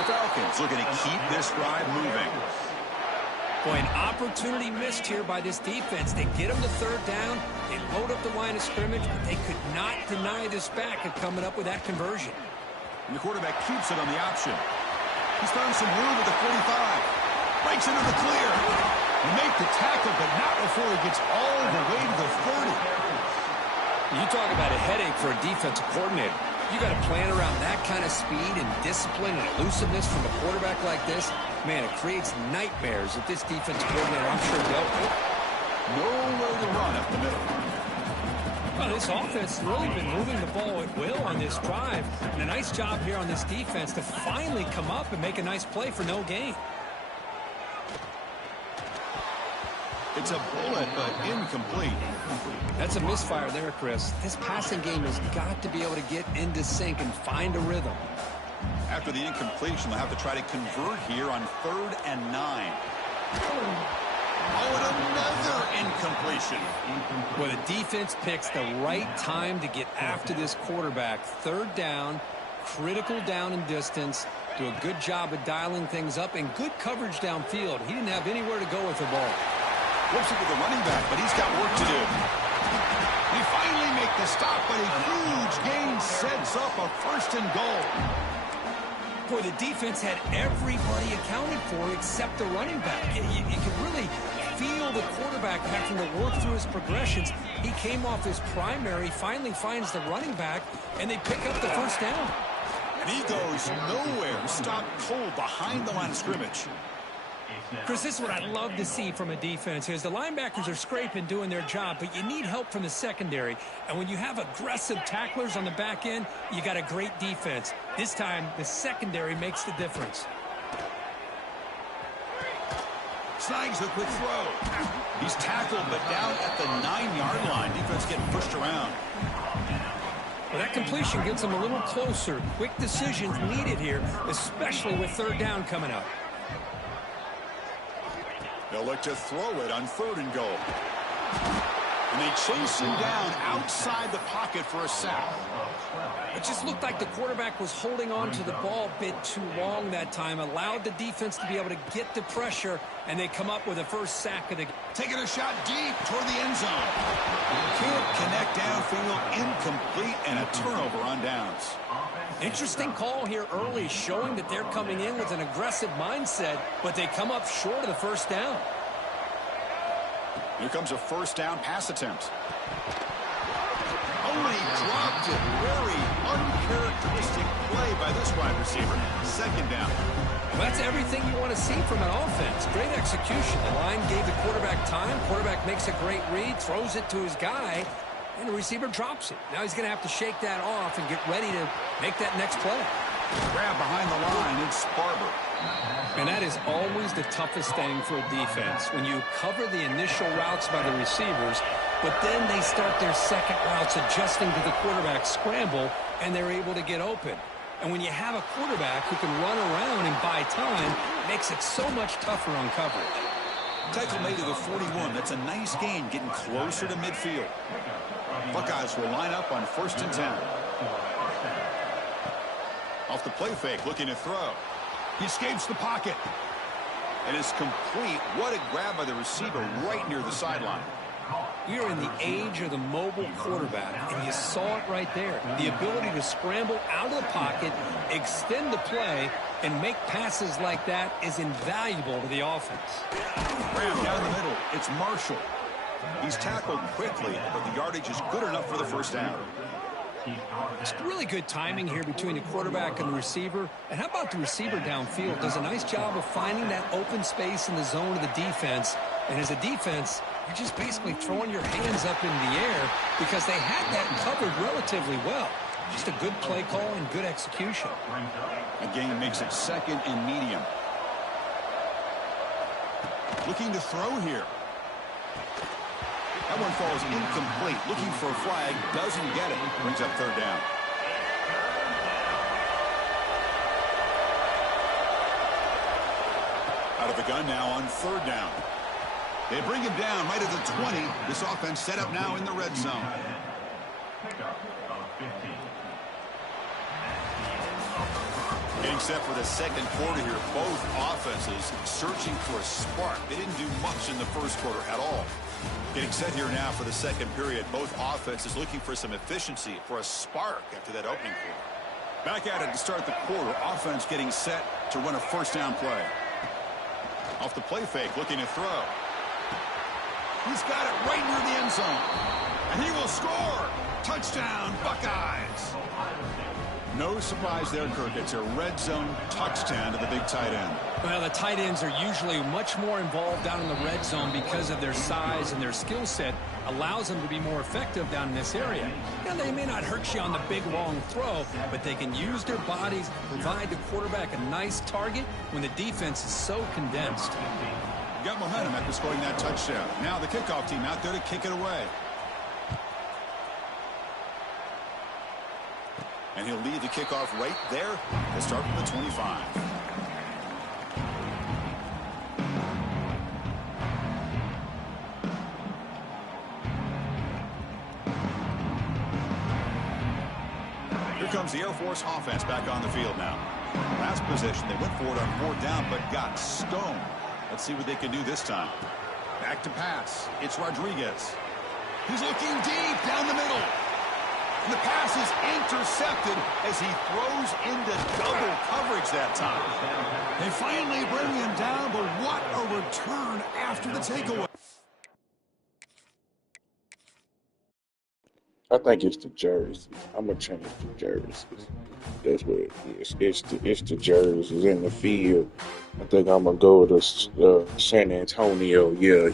The Falcons looking to keep this drive moving. Boy, an opportunity missed here by this defense. They get them to 3rd down. They load up the line of scrimmage, but they could not deny this back of coming up with that conversion. And the quarterback keeps it on the option. He's found some room at the 45. Breaks into the clear. They make the tackle, but not before he gets all the way to the 30. You talk about a headache for a defensive coordinator. You got to plan around that kind of speed and discipline and elusiveness from a quarterback like this. Man, it creates nightmares that this defensive coordinator, I'm sure, dealt with. Nowhere to run up the middle. Well, this offense has really been moving the ball at will on this drive. And a nice job here on this defense to finally come up and make a nice play for no gain. It's a bullet, but incomplete. That's a misfire there, Chris. This passing game has got to be able to get into sync and find a rhythm. After the incompletion, they'll have to try to convert here on 3rd and 9. Oh, and another incompletion. Well, the defense picks the right time to get after this quarterback. 3rd down, critical down and distance. Do a good job of dialing things up and good coverage downfield. He didn't have anywhere to go with the ball. Whoops it to the running back, but he's got work to do. They finally make the stop, but a huge gain sets up a 1st and goal. Boy, the defense had everybody accounted for except the running back. You can really feel the quarterback having to work through his progressions. He came off his primary, finally finds the running back, and they pick up the 1st down. And he goes nowhere. Stopped cold behind the line of scrimmage. Chris, this is what I'd love to see from a defense is the linebackers are scraping, doing their job, but you need help from the secondary. And when you have aggressive tacklers on the back end, you got a great defense. This time, the secondary makes the difference. Snags the quick throw. He's tackled, but down at the 9-yard line. Defense getting pushed around. Well, that completion gets them a little closer. Quick decisions needed here, especially with 3rd down coming up. They'll look to throw it on 3rd and goal. And they chase him down outside the pocket for a sack. It just looked like the quarterback was holding on to the ball a bit too long that time, allowed the defense to be able to get the pressure, and they come up with a 1st sack of the game. Taking a shot deep toward the end zone. Can't connect downfield, incomplete, and a turnover on downs. Interesting call here early, showing that they're coming in with an aggressive mindset, but they come up short of the 1st down. Here comes a 1st down pass attempt. Oh, and he dropped it. Very uncharacteristic play by this wide receiver. 2nd down. Well, that's everything you want to see from an offense. Great execution. The line gave the quarterback time. Quarterback makes a great read, throws it to his guy, and the receiver drops it. Now he's going to have to shake that off and get ready to make that next play. Grab behind the line. It's Barber. And that is always the toughest thing for a defense, when you cover the initial routes by the receivers, but then they start their second routes adjusting to the quarterback's scramble, and they're able to get open. And when you have a quarterback who can run around and buy time, it makes it so much tougher on coverage. Tackle made to the 41. That's a nice gain, getting closer to midfield. Buckeyes will line up on 1st and 10. Off the play fake, looking to throw. He escapes the pocket. And is complete. What a grab by the receiver right near the sideline. We are in the age of the mobile quarterback, and you saw it right there. The ability to scramble out of the pocket, extend the play, and make passes like that is invaluable to the offense. Ram down the middle. It's Marshall. He's tackled quickly, but the yardage is good enough for the 1st down. It's really good timing here between the quarterback and the receiver. And how about the receiver downfield? Does a nice job of finding that open space in the zone of the defense. And as a defense, You're just basically throwing your hands up in the air because they had that covered relatively well. Just a good play call and good execution. A gain makes it second and medium. Looking to throw here. That one falls incomplete. Looking for a flag. Doesn't get it. Brings up third down. Out of the gun now on third down. They bring him down right at the 20. This offense set up now in the red zone. Getting set for the second quarter here. Both offenses searching for a spark. They didn't do much in the first quarter at all. Getting set here now for the second period. Both offenses looking for some efficiency, for a spark after that opening quarter. Back at it to start the quarter. Offense getting set to run a first down play. Off the play fake, looking to throw. He's got it right near the end zone. And he will score. Touchdown, Buckeyes. No surprise there, Kirk. It's a red zone touchdown to the big tight end. Well, the tight ends are usually much more involved down in the red zone because of their size, and their skill set allows them to be more effective down in this area. Now, they may not hurt you on the big, long throw, but they can use their bodies, provide the quarterback a nice target when the defense is so condensed. Got momentum after scoring that touchdown. Now the kickoff team out there to kick it away. And he'll lead the kickoff right there to start from the 25. Here comes the Air Force offense back on the field now. Last possession, they went for it on fourth down, but got stoned. Let's see what they can do this time. Back to pass. It's Rodriguez. He's looking deep down the middle. And the pass is intercepted as he throws into double coverage that time. They finally bring him down, but what a return after the takeaway. I think it's the jersey. I'm gonna change the jerseys. That's what it is. It's the jerseys in the field. I think I'm gonna go to San Antonio. Yeah.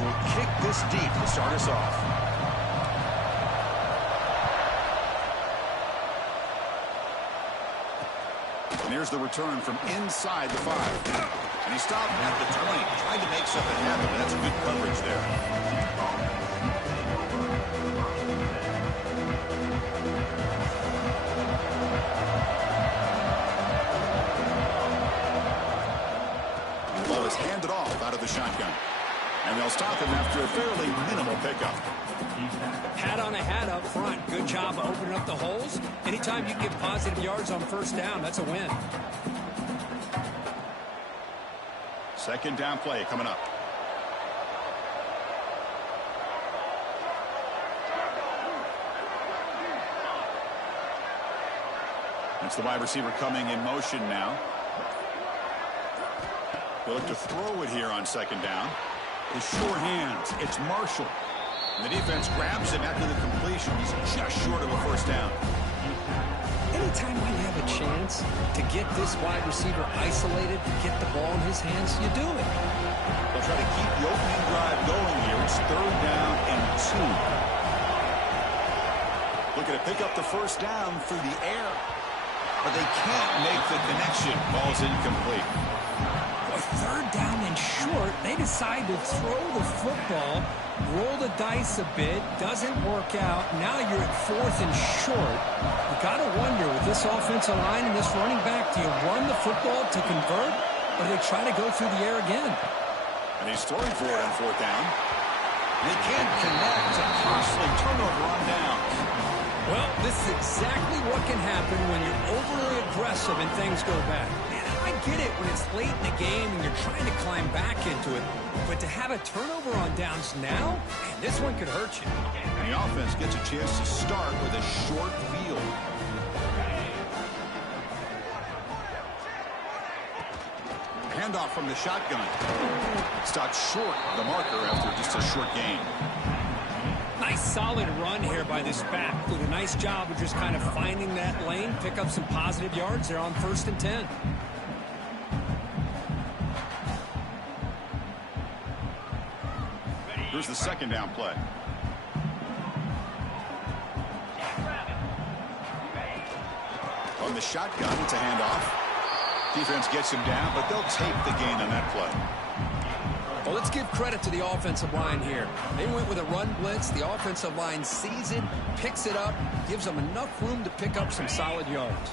Will kick this deep to start us off. Here's the return from inside the 5. And he stopped at the 20. Tried to make something happen, but that's good coverage there. The ball is handed off out of the shotgun. And they'll stop him after a fairly minimal pickup. Hat on a hat up front. Good job of opening up the holes. Anytime you get positive yards on first down, that's a win. Second down play coming up. It's the wide receiver coming in motion now. They'll look to throw it here on second down. His short hands. It's Marshall. And the defense grabs him after the completion. He's just short of a first down. Anytime you have a chance to get this wide receiver isolated, to get the ball in his hands, you do it. They'll try to keep the opening drive going here. It's third down and 2. Looking to pick up the first down through the air. But they can't make the connection. Ball's incomplete. Third down and short, they decide to throw the football, roll the dice a bit, doesn't work out. Now you're at fourth and short. You got to wonder, with this offensive line and this running back, do you run the football to convert, or do they try to go through the air again? And he's throwing for it on fourth down. They can't connect. It's a costly turnover on downs. Well, this is exactly what can happen when you're overly aggressive and things go bad. I get it when it's late in the game and you're trying to climb back into it, but to have a turnover on downs now, man, this one could hurt you. And the offense gets a chance to start with a short field. Handoff from the shotgun. Stopped short of the marker after just a short gain. Nice solid run here by this back. Did a nice job of just kind of finding that lane, pick up some positive yards there on 1st and 10. Here's the second down play. On the shotgun, it's a handoff. Defense gets him down, but they'll take the gain on that play. Well, let's give credit to the offensive line here. They went with a run blitz. The offensive line sees it, picks it up, gives them enough room to pick up some solid yards.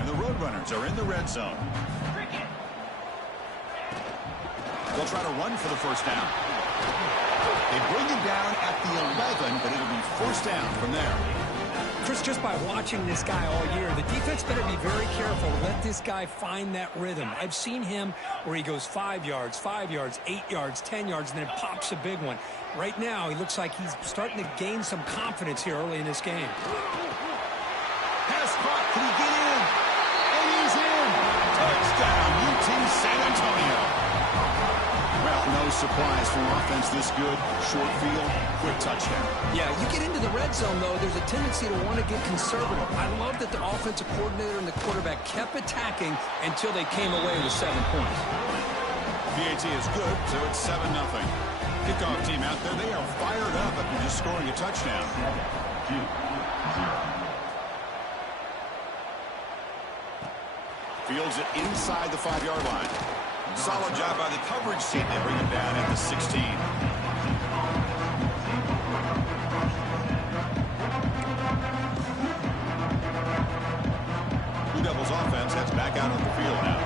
And the Roadrunners are in the red zone. They'll try to run for the first down. They bring him down at the 11, but it'll be first down from there. Chris, just by watching this guy all year, the defense better be very careful to let this guy find that rhythm. I've seen him where he goes 5 yards, 5 yards, 8 yards, 10 yards, and then pops a big one. Right now, he looks like he's starting to gain some confidence here early in this game. Pass caught. Can he get in? And he's in. Touchdown, UT San Antonio. Well, no surprise from offense this good. Short field, quick touchdown. Yeah, you get into the red zone, though, there's a tendency to want to get conservative. I love that the offensive coordinator and the quarterback kept attacking until they came away with 7 points. PAT is good, so it's 7-0. Kickoff team out there, they are fired up after just scoring a touchdown. Fields it inside the 5-yard line. Solid job by the coverage team. They bring him down at the 16. Blue Devils offense heads back out on the field now.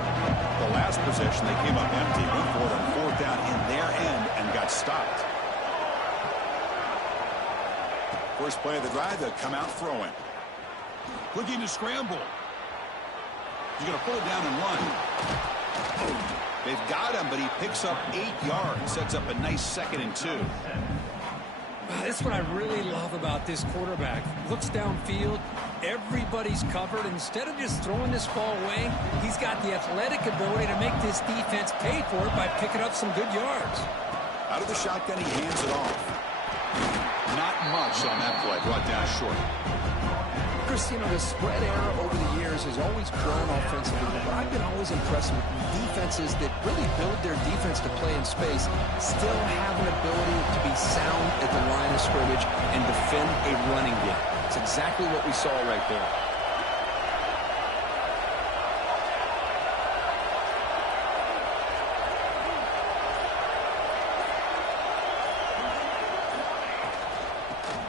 The last possession, they came up empty, went for it on fourth down in their end and got stopped. First play of the drive, they'll come out throwing. Looking to scramble. He's going to pull it down and run. They've got him, but he picks up 8 yards. Sets up a nice 2nd and 2. That's what I really love about this quarterback. Looks downfield. Everybody's covered. Instead of just throwing this ball away, he's got the athletic ability to make this defense pay for it by picking up some good yards. Out of the shotgun, he hands it off. Not much on that play. Brought down short. Chris, you know, the spread era over the years has always grown offensively, but I've been always impressed with defenses that really build their defense to play in space, still have an ability to be sound at the line of scrimmage and defend a running game. It's exactly what we saw right there.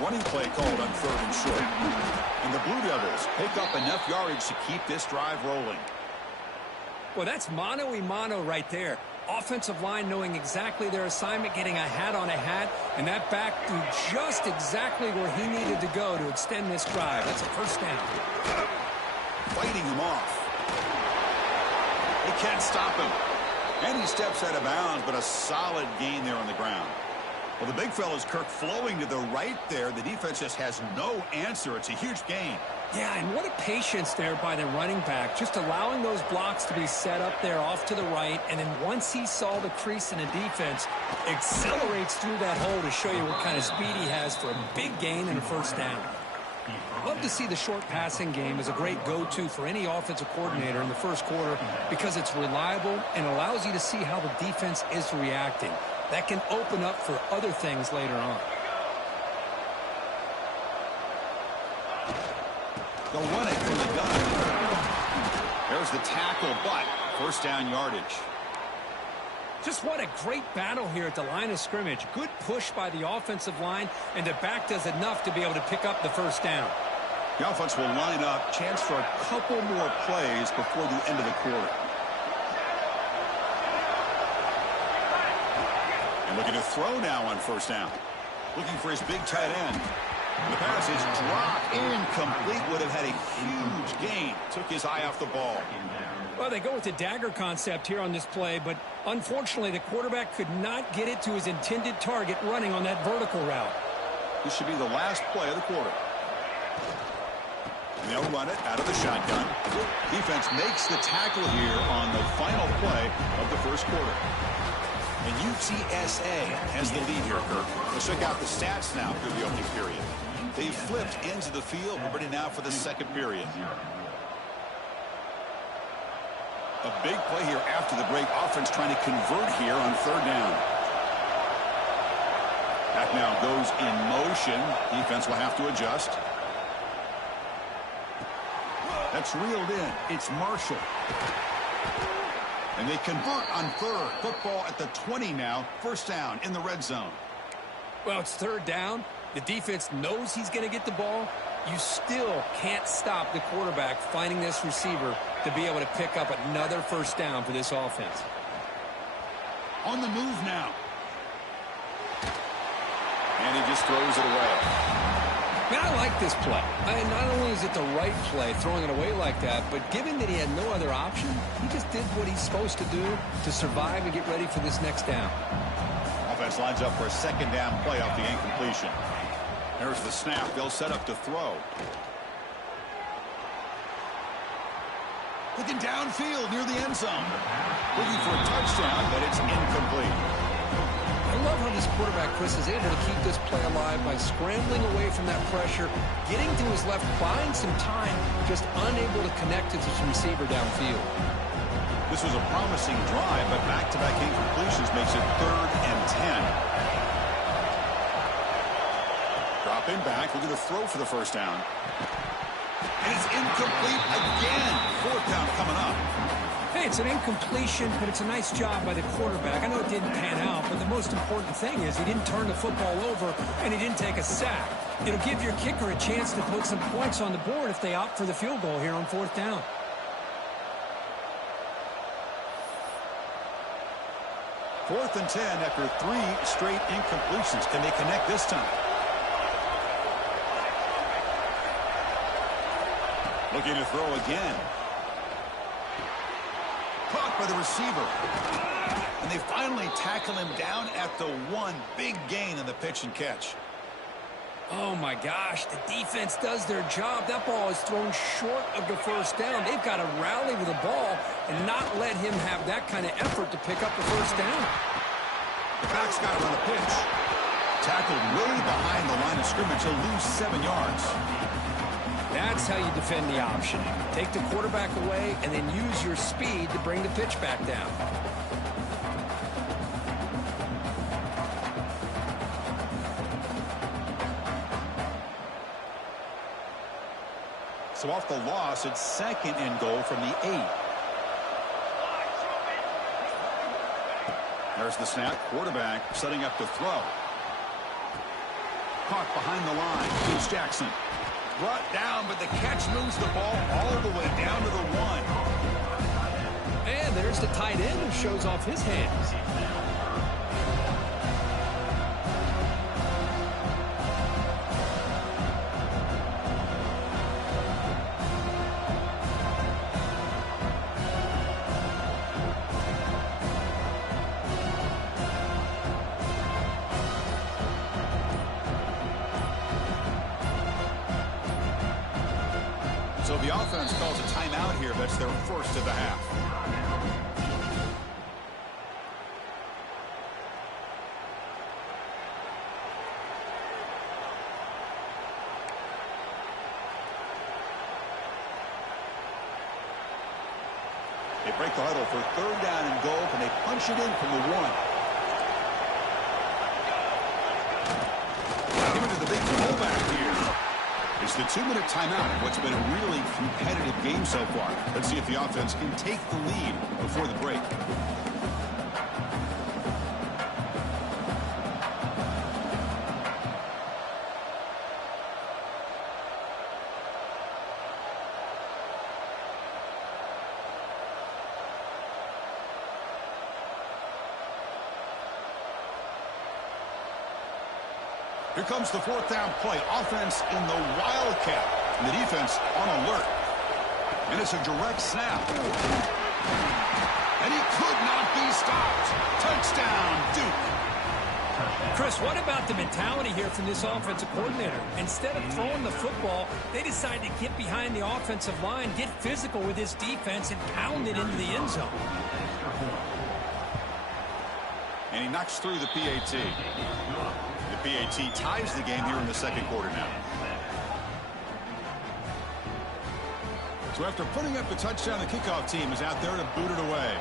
running play called on 3rd and short. And the Blue Devils pick up enough yardage to keep this drive rolling. Well, that's mano-a-mano right there. Offensive line knowing exactly their assignment, getting a hat on a hat, and that back threw just exactly where he needed to go to extend this drive. That's a first down. Fighting him off. They can't stop him. And he steps out of bounds, but a solid gain there on the ground. Well, the big fella's Kirk flowing to the right there. The defense just has no answer. It's a huge gain. Yeah, and what a patience there by the running back, just allowing those blocks to be set up there off to the right, and then once he saw the crease in the defense, accelerates through that hole to show you what kind of speed he has for a big gain and a first down. Love to see the short passing game as a great go-to for any offensive coordinator in the first quarter because it's reliable and allows you to see how the defense is reacting. That can open up for other things later on. They'll run it from the gun. There's the tackle, but first down yardage. Just what a great battle here at the line of scrimmage. Good push by the offensive line, and the back does enough to be able to pick up the first down. The offense will line up. Chance for a couple more plays before the end of the quarter. And looking to throw now on first down. Looking for his big tight end. The pass is dropped, incomplete. Would have had a huge gain. Took his eye off the ball. Well, they go with the dagger concept here on this play, but unfortunately the quarterback could not get it to his intended target running on that vertical route. This should be the last play of the quarter. And they'll run it out of the shotgun. Defense makes the tackle here on the final play of the first quarter. And UTSA has the lead here, Kirk. Let's check out the stats now through the opening period. They flipped into the field. We're ready now for the second period. A big play here after the break. Offense trying to convert here on third down. Back now goes in motion. Defense will have to adjust. That's reeled in. It's Marshall. And they convert on third. Football at the 20 now. First down in the red zone. Well, it's third down. The defense knows he's going to get the ball. You still can't stop the quarterback finding this receiver to be able to pick up another first down for this offense. On the move now. And he just throws it away. Man, I like this play. Not only is it the right play, throwing it away like that, but given that he had no other option, he just did what he's supposed to do to survive and get ready for this next down. Offense lines up for a second down play off the incompletion. There's the snap. They'll set up to throw. Looking downfield near the end zone. Looking for a touchdown, but it's incomplete. I love how this quarterback, Chris, is able to keep this play alive by scrambling away from that pressure, getting to his left, buying some time, just unable to connect to this receiver downfield. This was a promising drive, but back-to-back incompletions makes it 3rd and 10. Dropping back, looking to throw for the first down. And it's incomplete again. 4th down coming up. Hey, it's an incompletion, but it's a nice job by the quarterback. I know it didn't pan out, but the most important thing is he didn't turn the football over and he didn't take a sack. It'll give your kicker a chance to put some points on the board if they opt for the field goal here on 4th down. Fourth and 10 after 3 straight incompletions. Can they connect this time? Looking to throw again. Caught by the receiver. And they finally tackle him down at the 1. Big gain in the pitch and catch. Oh, my gosh. The defense does their job. That ball is thrown short of the first down. They've got to rally with the ball and not let him have that kind of effort to pick up the first down. The back's got to run a pitch. Tackled way behind the line of scrimmage. He'll lose 7 yards. That's how you defend the option. Take the quarterback away and then use your speed to bring the pitch back down. So off the loss, it's 2nd and goal from the 8. There's the snap. Quarterback setting up to throw. caught behind the line. Here's Jackson. Brought down, but the catch moves the ball all the way down to the 1. And there's the tight end who shows off his hands. So the offense calls a timeout here. That's their first of the half. They break the huddle for 3rd down and goal, and they punch it in from the 1. Give it to the big fullback here. It's the 2-minute timeout in what's been a really competitive game so far. Let's see if the offense can take the lead before the break. Here comes the 4th down play. Offense in the Wildcat. And the defense on alert. And it's a direct snap. And he could not be stopped. Touchdown, Duke. Chris, what about the mentality here from this offensive coordinator? Instead of throwing the football, they decide to get behind the offensive line, get physical with this defense, and pound it into the end zone. And he knocks through the PAT. The PAT ties the game here in the 2nd quarter now. So after putting up the touchdown, the kickoff team is out there to boot it away.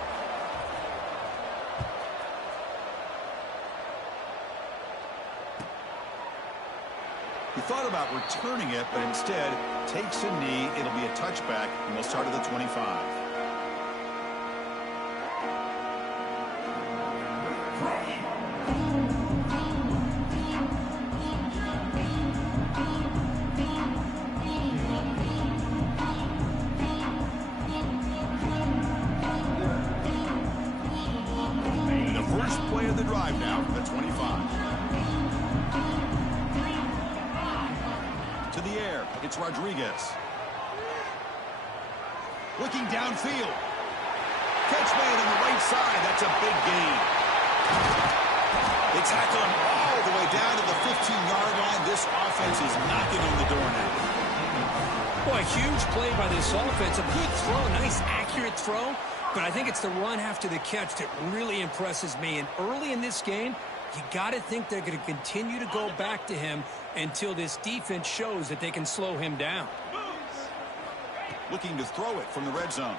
He thought about returning it, but instead takes a knee. It'll be a touchback, and they'll start at the 25. It's Rodriguez. Looking downfield. Catch made on the right side. That's a big gain. They tackle him all the way down to the 15-yard line. This offense is knocking on the door now. Boy, huge play by this offense. A good throw, nice accurate throw. But I think it's the run after the catch that really impresses me. And early in this game, you got to think they're going to continue to go back to him until this defense shows that they can slow him down. Looking to throw it from the red zone.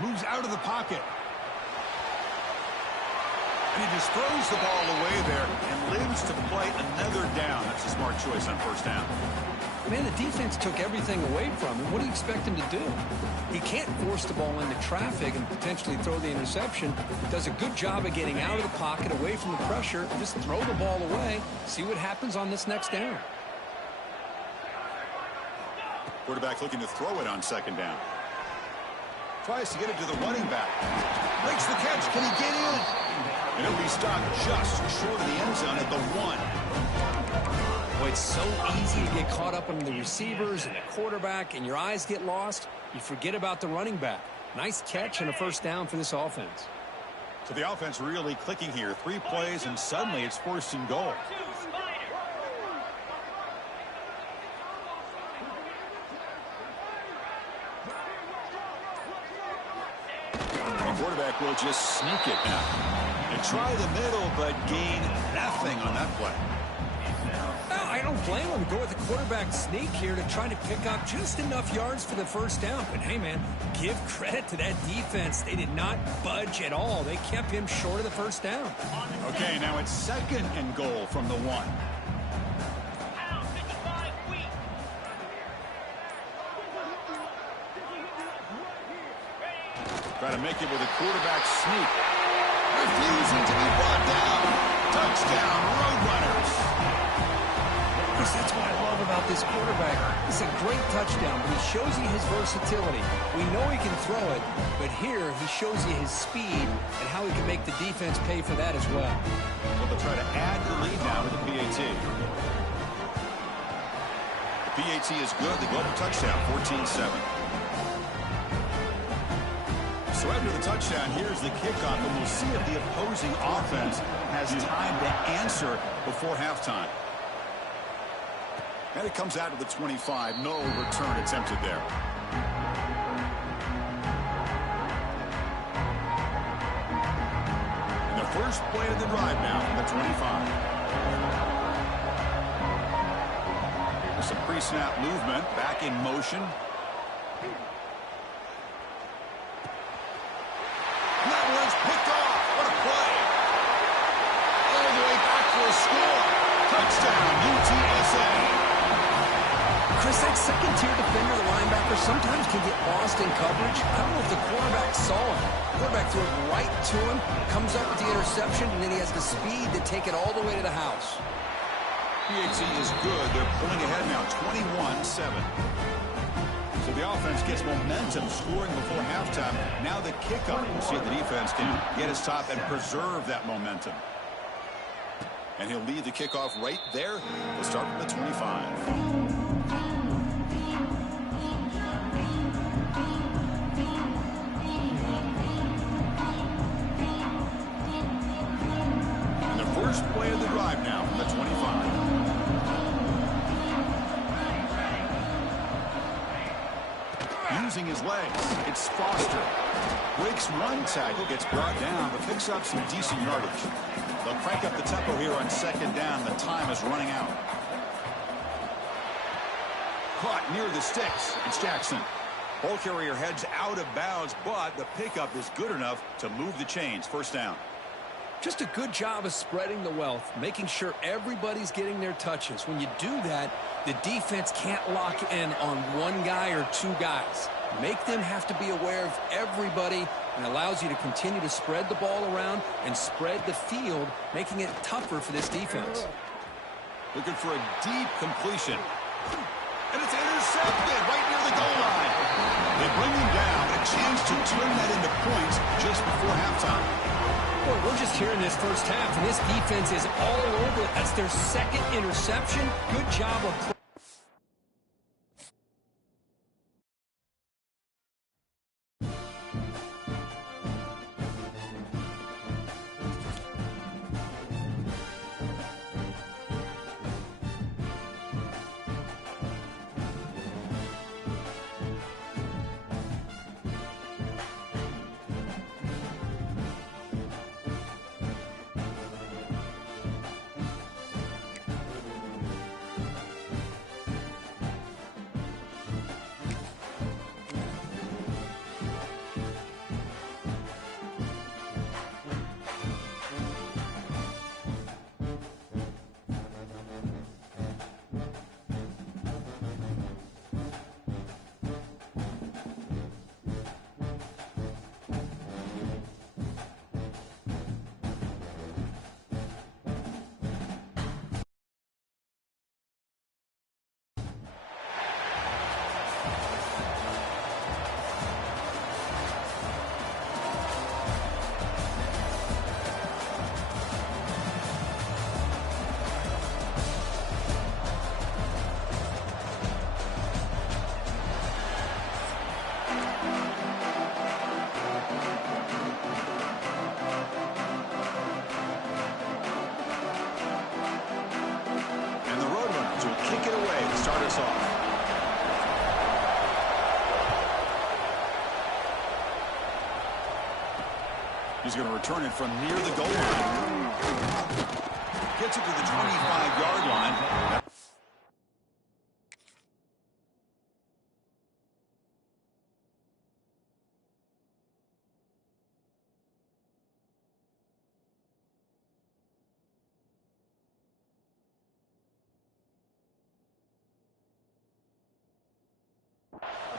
Moves out of the pocket. And he just throws the ball away there and lives to play another down. That's a smart choice on 1st down. Man, the defense took everything away from him. What do you expect him to do? He can't force the ball into traffic and potentially throw the interception. Does a good job of getting out of the pocket, away from the pressure. Just throw the ball away. See what happens on this next down. Quarterback looking to throw it on 2nd down. Tries to get it to the running back. Makes the catch. Can he get in? And he'll be stopped just short of the end zone at the 1. Boy, it's so easy to get caught up on the receivers and the quarterback, and your eyes get lost. You forget about the running back. Nice catch and a 1st down for this offense. So the offense really clicking here. 3 plays, and suddenly it's 1st and goal. The quarterback will just sneak it now. They try the middle, but gain nothing on that play. Well, I don't blame him to go with the quarterback sneak here to try to pick up just enough yards for the 1st down. But, hey, man, give credit to that defense. They did not budge at all. They kept him short of the 1st down. Okay, now it's 2nd and goal from the 1. Try to make it with a quarterback sneak. Refusing to be brought down. Touchdown, Roadrunners. Chris, that's what I love about this quarterback. It's a great touchdown, but he shows you his versatility. We know he can throw it, but here he shows you his speed and how he can make the defense pay for that as well. Well, they'll try to add the lead now to the PAT. The PAT is good. They go up a touchdown, 14-7. So after the touchdown, here's the kickoff, and we'll see if the opposing offense has time to answer before halftime. And it comes out to the 25. No return attempted there. And the first play of the drive now from the 25. There's some pre-snap movement, back in motion. That one's picked off. What a play. All the way back for a score. Touchdown, UTSA. Chris, that second-tier defender, the linebacker, sometimes can get lost in coverage. I don't know if the quarterback saw him. The quarterback threw it right to him, comes up with the interception, and then he has the speed to take it all the way to the house. PAT is good. They're pulling ahead now, 21-7. So the offense gets momentum scoring before halftime. Now the kickoff. We'll see if the defense can get his top and preserve that momentum. And he'll lead the kickoff right there. We'll start from the 25. First play of the drive now from the 25. Using his legs, it's Foster. Breaks one tackle, gets brought down, but picks up some decent yardage. They'll crank up the tempo here on second down. The time is running out. Caught near the sticks. It's Jackson. Ball carrier heads out of bounds, but the pickup is good enough to move the chains. First down. Just a good job of spreading the wealth, making sure everybody's getting their touches. When you do that, the defense can't lock in on one guy or two guys. Make them have to be aware of everybody, and allows you to continue to spread the ball around and spread the field, making it tougher for this defense. Looking for a deep completion. And it's intercepted right near the goal line. They bring him down, a chance to turn that into points just before halftime. Boy, we're just here in this first half, and this defense is all over it. That's their second interception. Good job of He's going to return it from near the goal line. Gets it to the 25-yard line.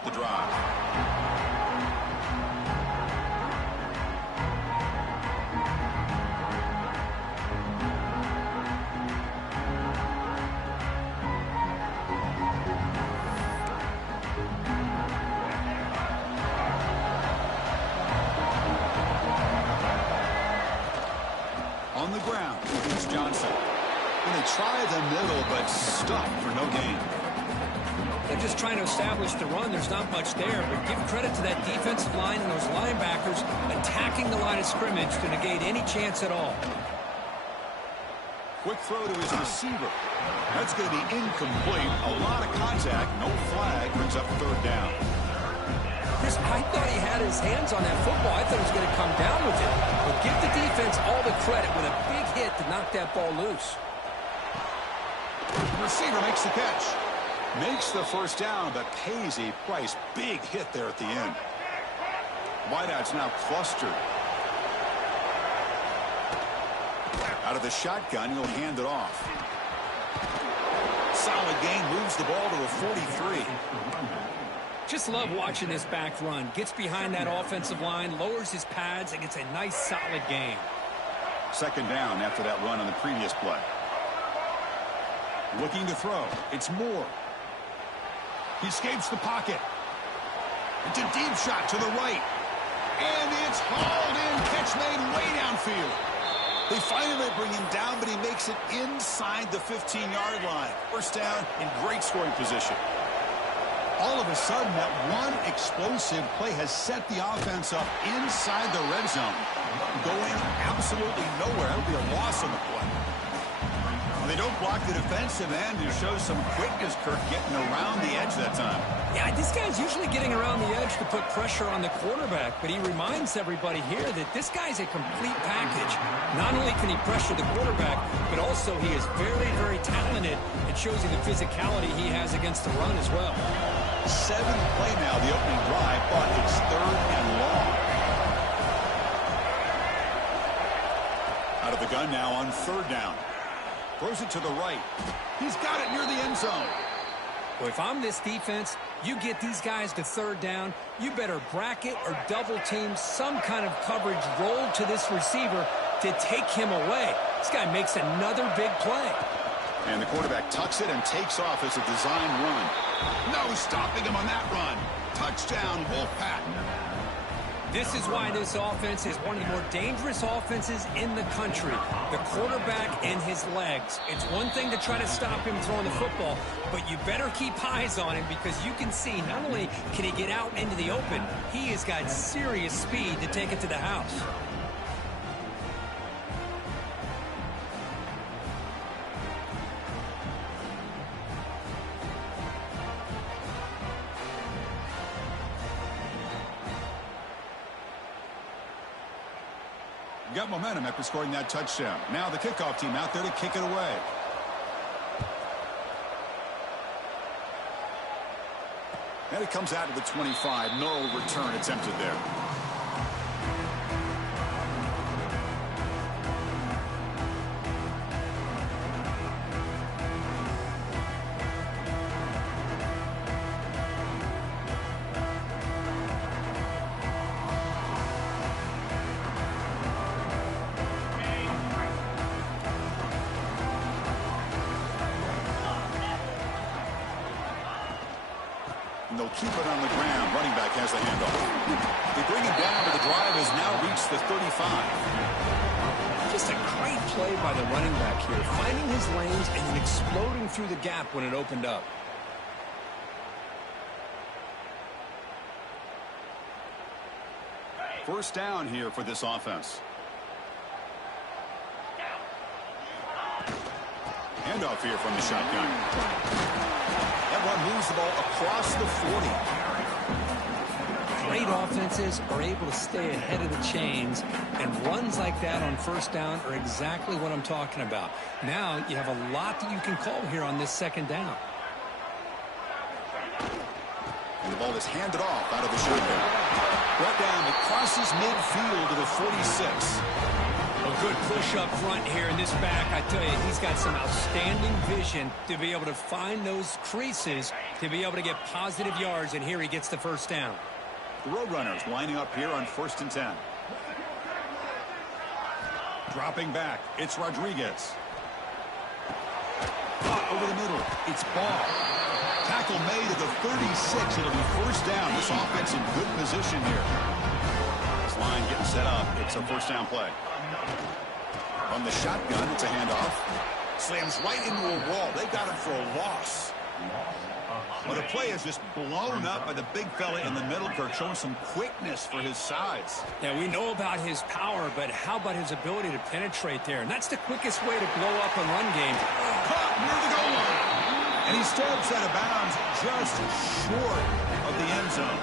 The drive. It's Johnson. And they try the middle, but stuck for no gain. They're just trying to establish the run. There's not much there, but give credit to that defensive line and those linebackers attacking the line of scrimmage to negate any chance at all. Quick throw to his receiver. That's going to be incomplete. A lot of contact. No flag. Brings up third down. Chris, I thought he had his hands on that football. I thought he was going to come down with it. But give the defense all the credit with a big hit to knock that ball loose. The receiver makes the catch. Makes the first down, but pays a price. Big hit there at the end. Wideout's now clustered. Out of the shotgun, he'll hand it off. Solid gain, moves the ball to the 43. Just love watching this back run. Gets behind that offensive line, lowers his pads, and gets a nice solid gain. Second down after that run on the previous play. Looking to throw. It's Moore. He escapes the pocket. It's a deep shot to the right. And it's hauled in. Catch made way downfield. They finally bring him down, but he makes it inside the 15-yard line. First down in great scoring position. All of a sudden, that one explosive play has set the offense up inside the red zone. Going absolutely nowhere. That would be a loss on the play. They don't block the defensive end, who shows some quickness, Kirk, getting around the edge that time. Yeah, this guy's usually getting around the edge to put pressure on the quarterback, but he reminds everybody here that this guy's a complete package. Not only can he pressure the quarterback, but also he is very, very talented. It shows you the physicality he has against the run as well. 7th play now, the opening drive, but it's third and long. Out of the gun now on third down. Throws it to the right. He's got it near the end zone. Well, if I'm this defense, you get these guys to third down, you better bracket or double team some kind of coverage roll to this receiver to take him away. This guy makes another big play. And the quarterback tucks it and takes off as a design run. No stopping him on that run. Touchdown, Wolfpack. This is why this offense is one of the more dangerous offenses in the country. The quarterback and his legs. It's one thing to try to stop him throwing the football, but you better keep eyes on him because you can see not only can he get out into the open, he has got serious speed to take it to the house. Got momentum after scoring that touchdown. Now the kickoff team out there to kick it away. And it comes out to the 25. No return attempted there. And they'll keep it on the ground. Running back has the handoff. They bring it down, but the drive has now reached the 35. Just a great play by the running back here, finding his lanes and then exploding through the gap when it opened up. First down here for this offense. Handoff here from the shotgun. That one moves the ball across the 40. Great offenses are able to stay ahead of the chains, and runs like that on first down are exactly what I'm talking about. Now you have a lot that you can call here on this second down. And the ball is handed off out of the shotgun. Brought down, it crosses midfield to the 46. A good push up front here in this back. I tell you, he's got some outstanding vision to be able to find those creases, to be able to get positive yards, and here he gets the first down. The Roadrunners lining up here on 1st and 10. Dropping back, it's Rodriguez. Caught over the middle, it's Ball. Tackle made at the 36. It'll be first down. This offense in good position here. This line getting set up. It's a first down play. From the shotgun, it's a handoff. Slams right into a wall. They got him for a loss. Well, the play is just blown up by the big fella in the middle, Kirk, showing some quickness for his size. Yeah, we know about his power, but how about his ability to penetrate there? And that's the quickest way to blow up a run game. Caught near the goal line. And he steps out of bounds just short of the end zone.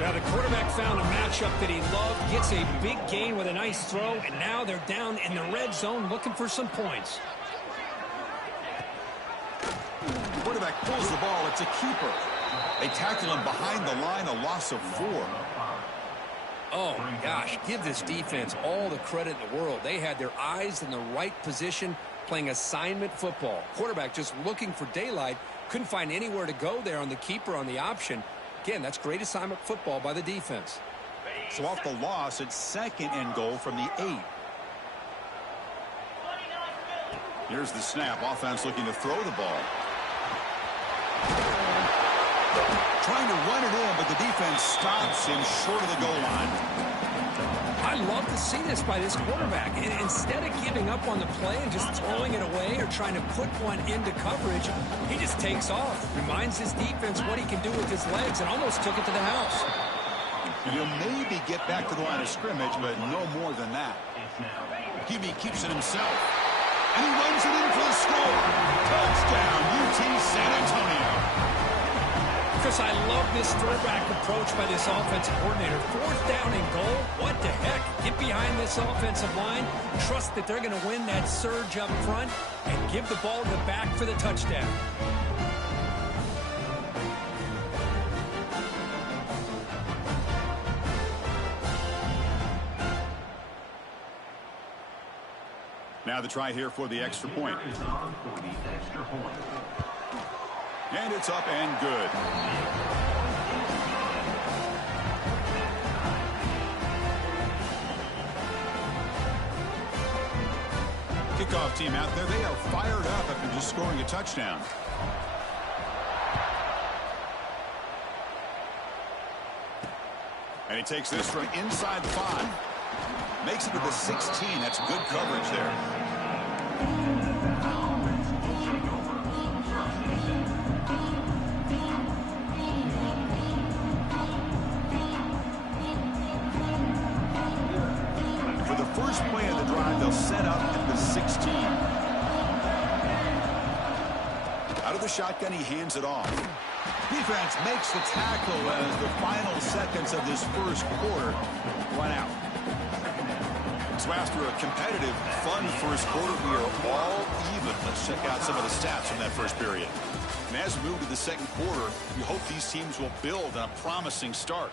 Now the quarterback found a matchup that he loved, gets a big gain with a nice throw, and now they're down in the red zone looking for some points. Quarterback pulls the ball. It's a keeper. They tackle him behind the line, a loss of 4. Oh, my gosh, give this defense all the credit in the world. They had their eyes in the right position, playing assignment football. Quarterback just looking for daylight, couldn't find anywhere to go there on the keeper on the option. Again, that's great assignment football by the defense. So off the loss, it's 2nd and goal from the 8. Here's the snap. Offense looking to throw the ball. Trying to run it in, but the defense stops him short of the goal line. I love to see this by this quarterback. And instead of giving up on the play and just throwing it away or trying to put one into coverage, he just takes off. Reminds his defense what he can do with his legs and almost took it to the house. And he'll maybe get back to the line of scrimmage, but no more than that. QB keeps it himself. And he runs it in for the score. Touchdown, UT San Antonio. Chris, I love this throwback approach by this offensive coordinator. 4th down and goal. What the heck? Get behind this offensive line. Trust that they're going to win that surge up front and give the ball to the back for the touchdown. Now the try here for the extra point. And it's up and good. Kickoff team out there. They are fired up after just scoring a touchdown. And he takes this from inside 5. Makes it to the 16. That's good coverage there. For the first play of the drive, they'll set up at the 16. Out of the shotgun, he hands it off. Defense makes the tackle as the final seconds of this first quarter run out. So after a competitive, fun first quarter, we are all even. Let's check out some of the stats from that first period. And as we move to the second quarter, we hope these teams will build on a promising start.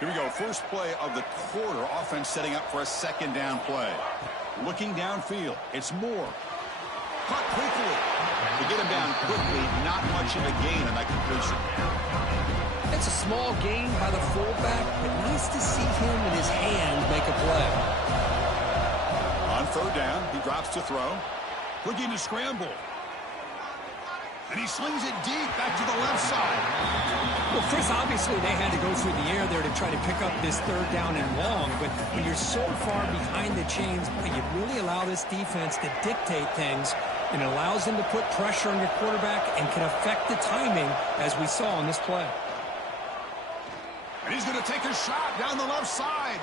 Here we go. First play of the quarter. Offense setting up for a 2nd down play. Looking downfield. It's Moore. Caught quickly. To get him down quickly, not much of a gain on that completion. It's a small gain by the fullback, but nice to see him and his hand make a play. On 3rd down, he drops to throw. Looking to scramble. And he slings it deep back to the left side. Well, Chris, obviously they had to go through the air there to try to pick up this 3rd down and long, but when you're so far behind the chains, you really allow this defense to dictate things, and it allows them to put pressure on your quarterback and can affect the timing, as we saw on this play. And he's going to take a shot down the left side.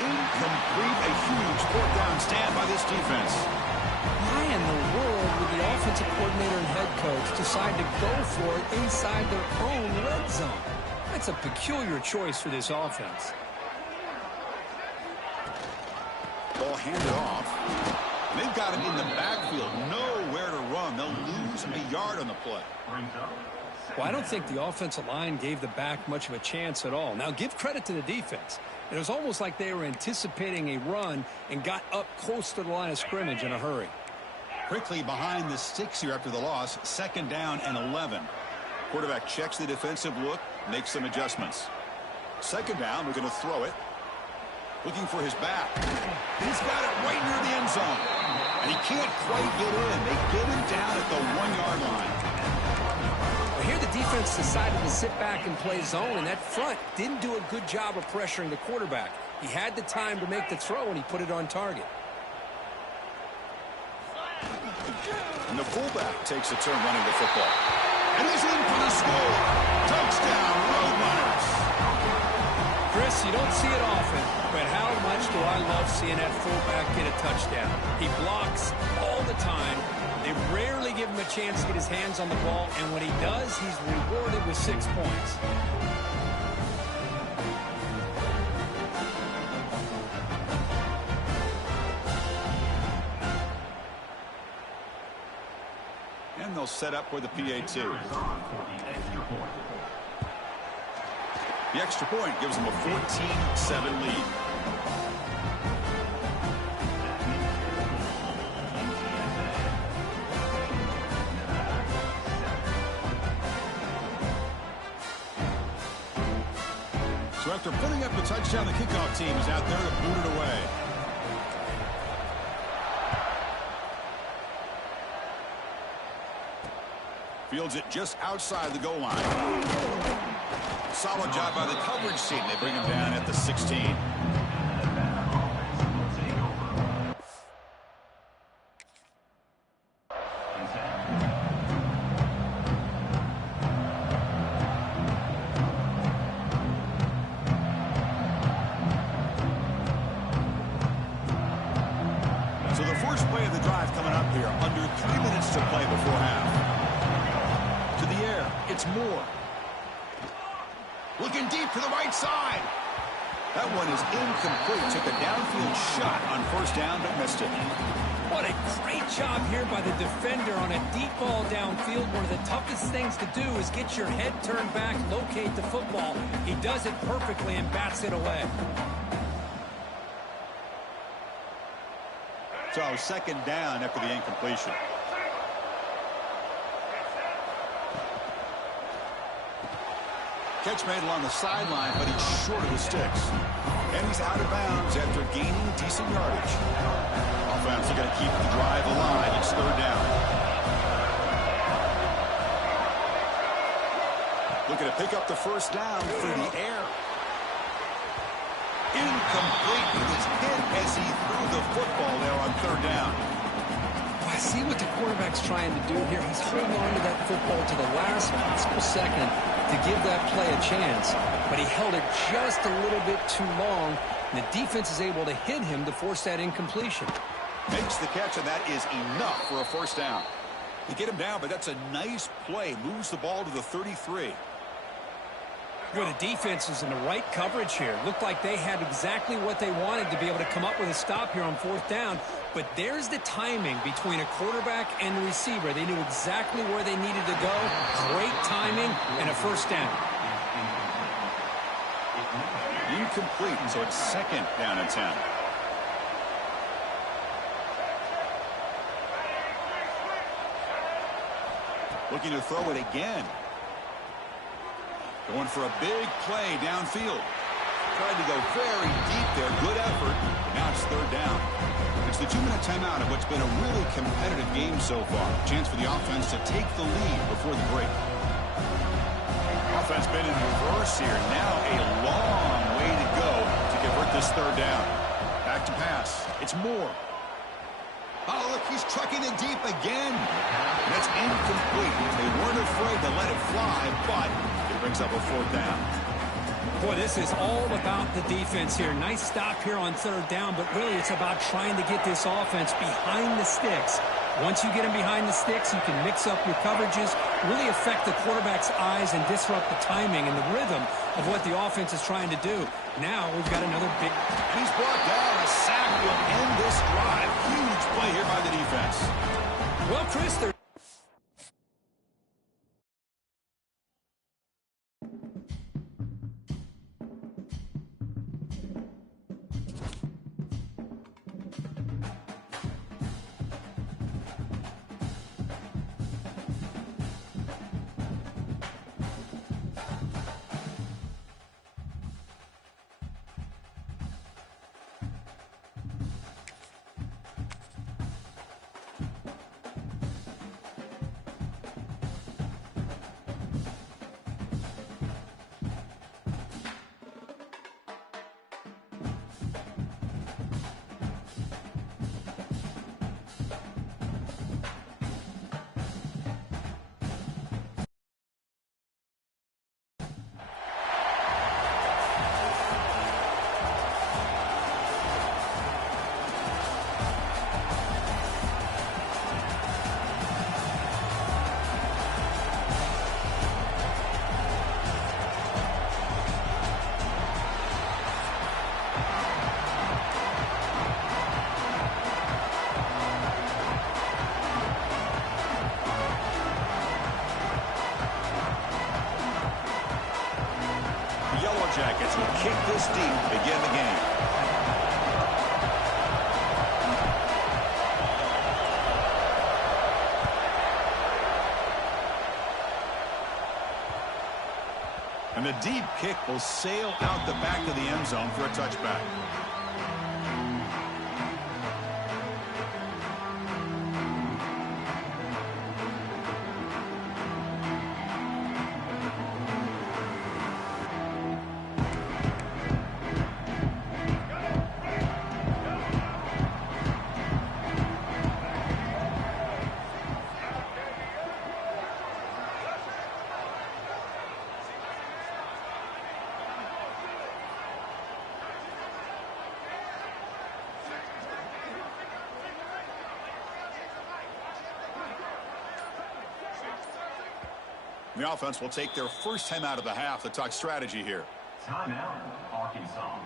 Incomplete. A huge 4th down stand by this defense. Why in the world would the offensive coordinator and head coach decide to go for it inside their own red zone? That's a peculiar choice for this offense. Ball handed off. They've got him in the backfield. Nowhere to run. They'll lose a yard on the play. Well, I don't think the offensive line gave the back much of a chance at all. Now, give credit to the defense. It was almost like they were anticipating a run and got up close to the line of scrimmage in a hurry. Quickly behind the sticks here after the loss. 2nd down and 11. Quarterback checks the defensive look, makes some adjustments. Second down, we're going to throw it. Looking for his back. He's got it right near the end zone. And he can't quite get in. They get him down at the 1-yard line. Well, here the defense decided to sit back and play zone, and that front didn't do a good job of pressuring the quarterback. He had the time to make the throw, and he put it on target. And the fullback takes a turn running the football. And he's in for the score. Touchdown, Roadrunners. Chris, you don't see it often, but how much do I love seeing that fullback get a touchdown. He blocks all the time. They rarely give him a chance to get his hands on the ball, and when he does, he's rewarded with 6 points. And they'll set up for the PAT. The extra point gives them a 14-7 lead. So after putting up a touchdown, the kickoff team is out there to boot it away. Fields it just outside the goal line. Solid job by the coverage team. They bring him down at the 16. So the first play of the drive coming up here. Under 3 minutes to play before half. To the air. It's Moore. Looking deep to the right side. That one is incomplete. Took a downfield shot on first down, but missed it. What a great job here by the defender on a deep ball downfield. One of the toughest things to do is get your head turned back, locate the football. He does it perfectly and bats it away. So second down after the incompletion. Catch made along the sideline, but he's short of the sticks. And he's out of bounds after gaining decent yardage. Offense are going to keep the drive alive. It's third down. Looking to pick up the first down through the air. Incomplete. He was hit as he threw the football there on third down. I see what the quarterback's trying to do here. He's holding on to that football to the last possible second to give that play a chance, but he held it just a little bit too long, and the defense is able to hit him to force that incompletion. Makes the catch, and that is enough for a first down. They get him down, but that's a nice play. Moves the ball to the 33. Well, the defense is in the right coverage here. Looked like they had exactly what they wanted to be able to come up with a stop here on fourth down. But there's the timing between a quarterback and the receiver. They knew exactly where they needed to go. Great timing and a first down. Incomplete, so it's second down and 10. Looking to throw it again. Going for a big play downfield. Tried to go very deep there. Good effort. Now it's third down. It's the 2-minute timeout of what's been a really competitive game so far. Chance for the offense to take the lead before the break. Offense been in reverse here. Now a long way to go to convert this third down. Back to pass. It's Moore. Oh, look, he's trucking it deep again. That's incomplete. They weren't afraid to let it fly, but it brings up a fourth down. Boy, this is all about the defense here. Nice stop here on third down, but really it's about trying to get this offense behind the sticks. Once you get them behind the sticks, you can mix up your coverages, really affect the quarterback's eyes and disrupt the timing and the rhythm of what the offense is trying to do. Now we've got another big... And he's brought down. A sack will end this drive. Huge play here by the defense. Well, Chris, they're... Yellow Jackets will kick this deep to begin the game. And the deep kick will sail out the back of the end zone for a touchback. The offense will take their first time out of the half to talk strategy here. Timeout, Arkansas.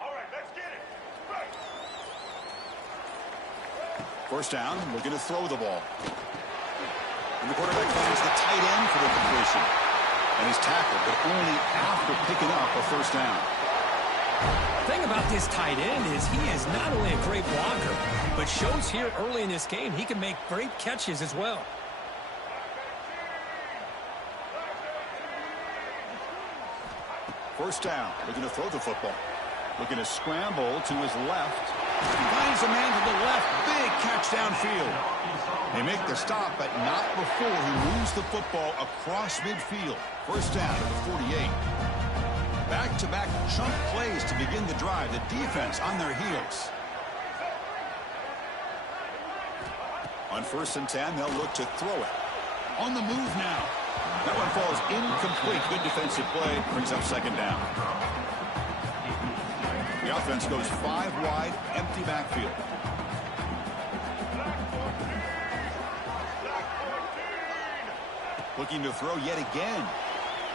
All right, let's get it. Right. First down, looking to throw the ball. And the quarterback finds the tight end for the completion. And he's tackled, but only after picking up a first down. The thing about this tight end is he is not only a great blocker, but shows here early in this game he can make great catches as well. First down, looking to throw the football. Looking to scramble to his left. He finds a man to the left. Big catch downfield. They make the stop, but not before he moves the football across midfield. First down at the 48. Back-to-back chunk plays to begin the drive. The defense on their heels. On 1st and 10, they'll look to throw it. On the move now. That one falls incomplete. Good defensive play. Brings up second down. The offense goes 5 wide, empty backfield. Looking to throw yet again.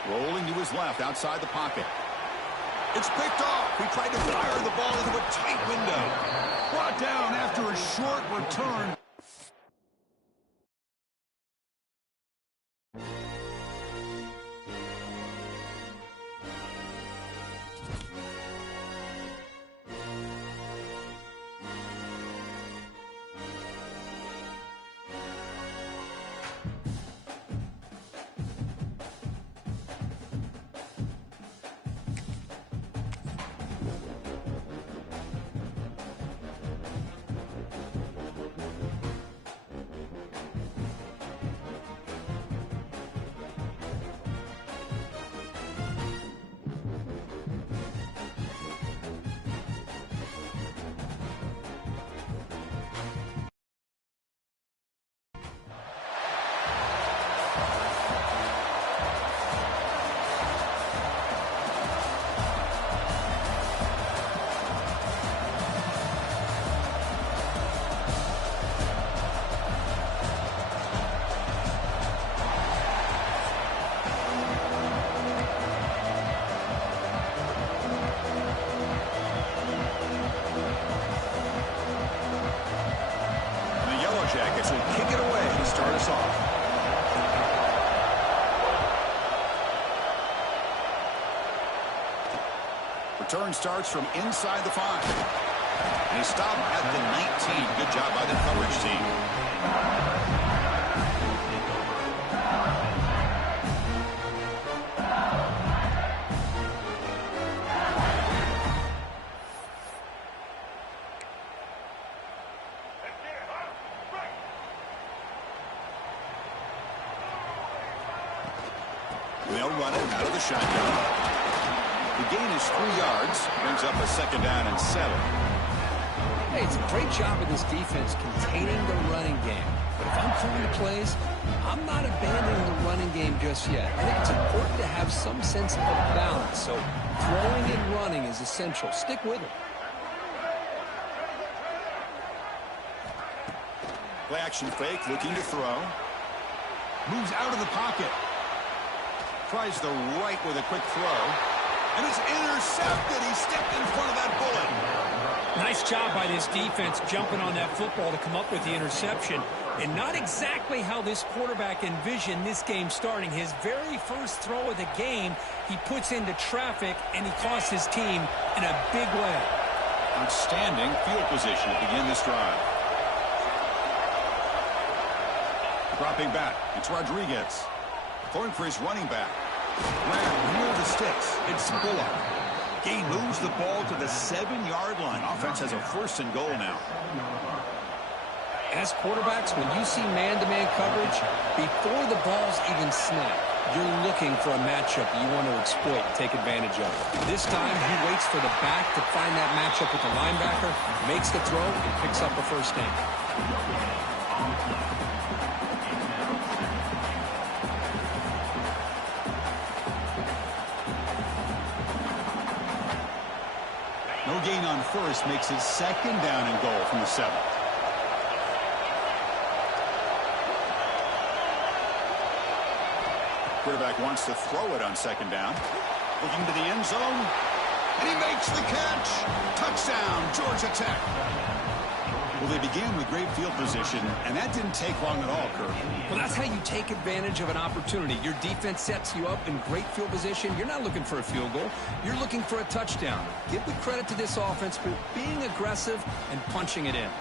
Rolling to his left outside the pocket. It's picked off. He tried to fire the ball into a tight window. Brought down after a short return. Jackets will kick it away to start us off. Return starts from inside the 5. And he stopped at the 19. Good job by the coverage team. They'll run it out of the shotgun. The gain is 3 yards. Brings up a second down and 7. Hey, it's a great job of this defense containing the running game. But if I'm calling the plays, I'm not abandoning the running game just yet. I think it's important to have some sense of balance. So throwing and running is essential. Stick with it. Play action fake, looking to throw. Moves out of the pocket. Tries the right with a quick throw. And it's intercepted. He stepped in front of that bullet. Nice job by this defense jumping on that football to come up with the interception. And not exactly how this quarterback envisioned this game starting. His very first throw of the game, he puts into traffic, and he costs his team in a big way. Outstanding field position to begin this drive. Dropping back, it's Rodriguez. Throwing for his running back. Grab near the sticks. It's Bullock. Gain moves the ball to the 7-yard line. Offense has a 1st and goal now. As quarterbacks, when you see man-to-man coverage, before the ball's even snapped, you're looking for a matchup you want to exploit and take advantage of. This time, he waits for the back to find that matchup with the linebacker, makes the throw, and picks up a 1st down. No gain on 1st makes it 2nd down and goal from the 7th. Quarterback wants to throw it on 2nd down. Looking to the end zone. And he makes the catch. Touchdown, Georgia Tech. Well, they began with great field position, and that didn't take long at all, Kirk. Well, that's how you take advantage of an opportunity. Your defense sets you up in great field position. You're not looking for a field goal. You're looking for a touchdown. Give the credit to this offense for being aggressive and punching it in.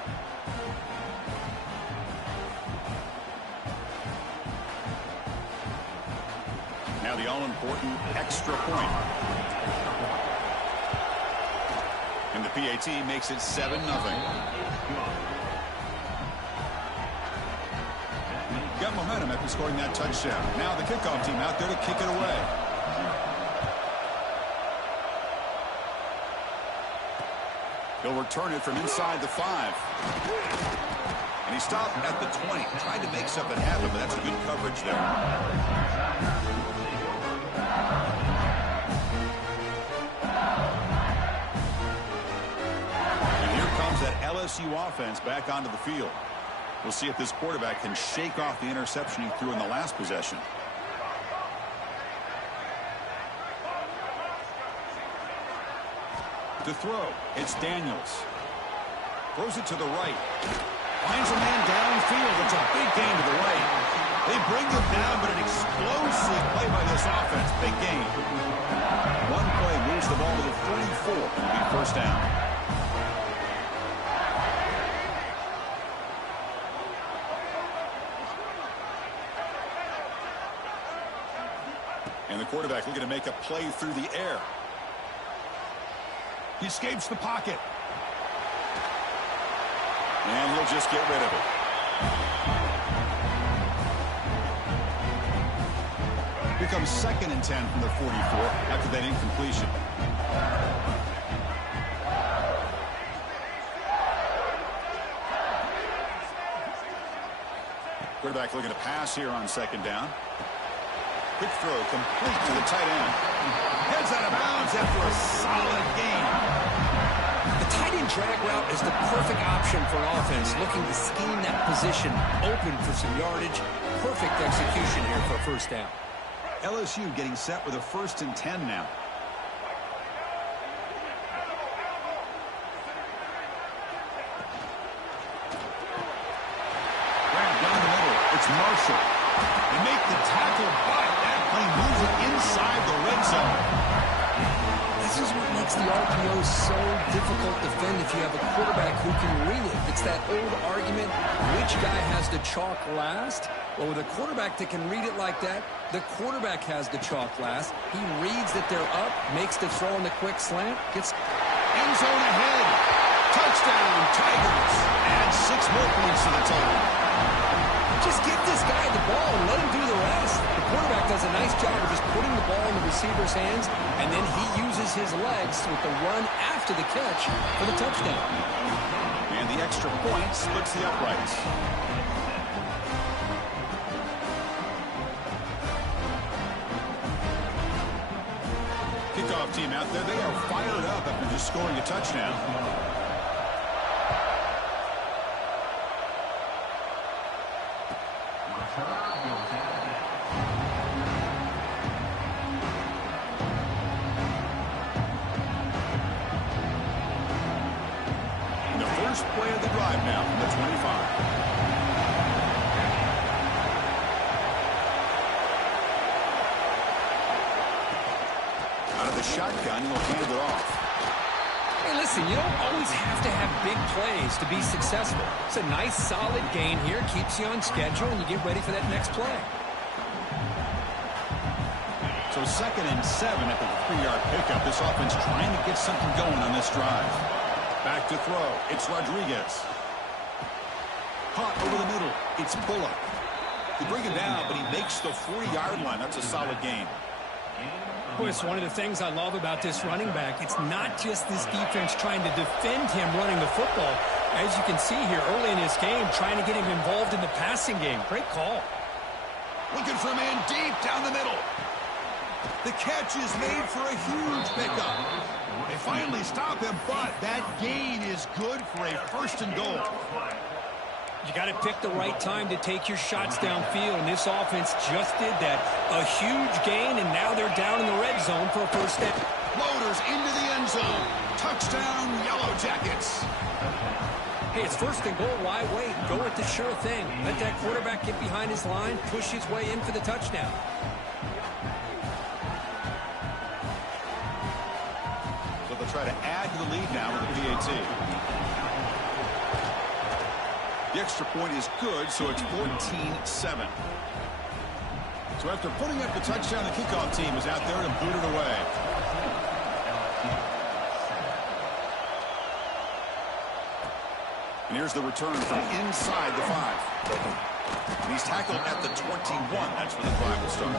Now the all-important extra point. And the PAT makes it 7-0. Got momentum after scoring that touchdown. Now the kickoff team out there to kick it away. He'll return it from inside the 5. And he stopped at the 20. Tried to make something happen, but that's good coverage there. That LSU offense back onto the field. We'll see if this quarterback can shake off the interception he threw in the last possession. To throw, it's Daniels. Throws it to the right. Finds a man downfield. It's a big gain to the right. They bring him down, but an explosive play by this offense. Big gain. One play moves the ball to the 44. It'll be 1st down. And the quarterback looking to make a play through the air. He escapes the pocket. And he'll just get rid of it. Becomes 2nd and 10 from the 44 after that incompletion. Quarterback looking to pass here on 2nd down. Quick throw complete to the tight end. Heads out of bounds after a solid gain. The tight end drag route is the perfect option for an offense looking to scheme that position open for some yardage. Perfect execution here for a 1st down. LSU getting set with a 1st and 10 now. Grab down the middle. It's Marshall. They make the tackle, but that play moves it inside the red zone. This is what makes the RPO so difficult to defend if you have a quarterback who can read it. It's that old argument, which guy has the chalk last? Well, with a quarterback that can read it like that, the quarterback has the chalk last. He reads that they're up, makes the throw on the quick slant, gets end zone ahead. Touchdown, Tigers. Add 6 more points to the total. Just give this guy the ball and let him do the rest. The quarterback does a nice job of just putting the ball in the receiver's hands, and then he uses his legs with the run after the catch for the touchdown. And the extra point splits the uprights. Kickoff team out there, they are fired up after just scoring a touchdown. first play of the drive now from the 25. Out of the shotgun, he'll hand it off. Hey, listen, you don't always have to have big plays to be successful. It's a nice, solid gain here. Keeps you on schedule, and you get ready for that next play. So 2nd and 7 at the 3-yard pickup. This offense trying to get something going on this drive. Back to throw. It's Rodriguez. Caught over the middle. It's Bullock. They bring him down, but he makes the 40-yard line. That's a solid gain. Boy, it's one of the things I love about this running back. It's not just this defense trying to defend him running the football. As you can see here early in this game, trying to get him involved in the passing game. Great call. Looking for a man deep down the middle. The catch is made for a huge pickup. They finally stop him, but that gain is good for a 1st and goal. You got to pick the right time to take your shots downfield, and this offense just did that. A huge gain, and now they're down in the red zone for a 1st down. Loaders into the end zone. Touchdown, Yellow Jackets. Hey, it's 1st and goal. Why wait? Go with the sure thing. Let that quarterback get behind his line, push his way in for the touchdown. So they'll try to add to the lead now with the PAT. The extra point is good, so it's 14-7. So after putting up the touchdown, the kickoff team is out there to boot it away. And here's the return from inside the 5. And he's tackled at the 21. That's where the drive will start.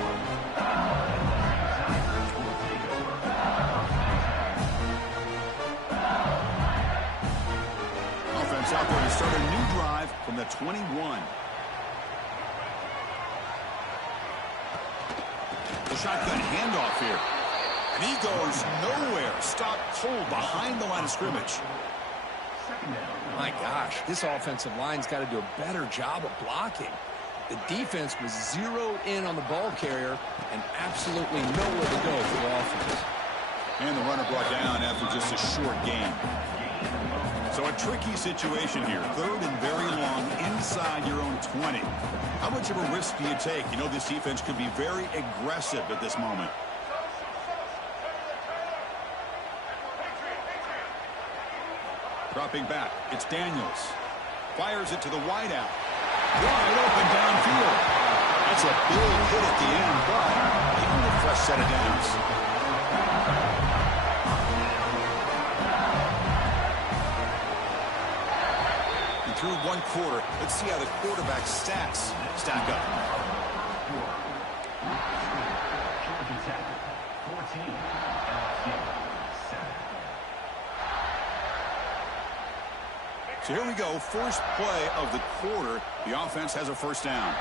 Offense out there to start a new drive from the 21. The shotgun handoff here. And he goes nowhere. Stopped cold behind the line of scrimmage. My gosh, this offensive line's got to do a better job of blocking. The defense was zeroed in on the ball carrier and absolutely nowhere to go for the offense. And the runner brought down after just a short gain. So a tricky situation here. 3rd and very long inside your own 20. How much of a risk do you take? You know this defense could be very aggressive at this moment. Dropping back, it's Daniels. Fires it to the wideout. Wide open downfield. That's a big hit at the end, but even a fresh set of downs. And through 1 quarter, let's see how the quarterback's stats stack up. Georgia Tech, 14. So here we go, first play of the quarter. The offense has a 1st down.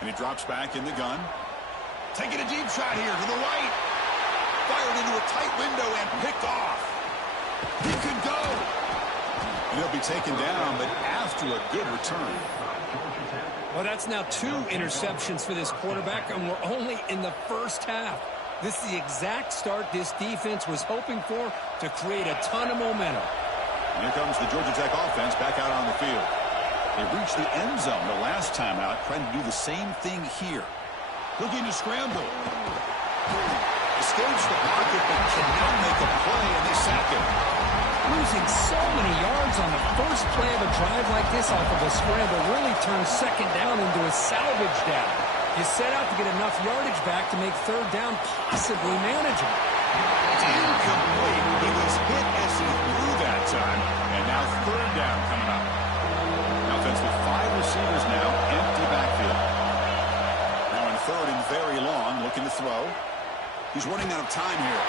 And he drops back in the gun. Taking a deep shot here to the right. Fired into a tight window and picked off. He could go. And he'll be taken down, but after a good return. Well, that's now 2 interceptions for this quarterback, and we're only in the 1st half. This is the exact start this defense was hoping for to create a ton of momentum. And here comes the Georgia Tech offense back out on the field. They reached the end zone the last time out, trying to do the same thing here. Looking to scramble. Escapes the pocket, but cannot make a play, and they sack him. Losing so many yards on the first play of a drive like this off of a scramble really turns 2nd down into a salvage down. You set out to get enough yardage back to make 3rd down possibly manageable. It's incomplete. He was hit as he threw that time, and now 3rd down coming up. An offense with 5 receivers now, empty backfield. Now in 3rd and very long, looking to throw. He's running out of time here.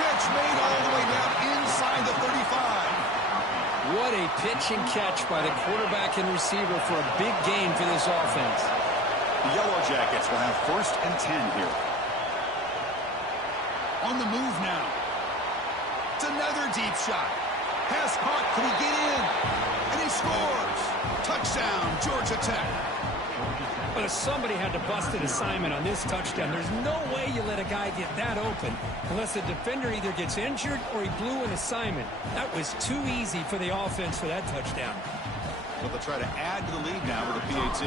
Catch made all the way down inside the 35. What a pitch and catch by the quarterback and receiver for a big gain for this offense. The Yellow Jackets will have 1st and 10 here. On the move now. It's another deep shot. Pass caught. Can he get in? And he scores. Touchdown, Georgia Tech. But if somebody had to bust an assignment on this touchdown, there's no way you let a guy get that open unless the defender either gets injured or he blew an assignment. That was too easy for the offense for that touchdown. But they'll try to add to the lead now with a PAT.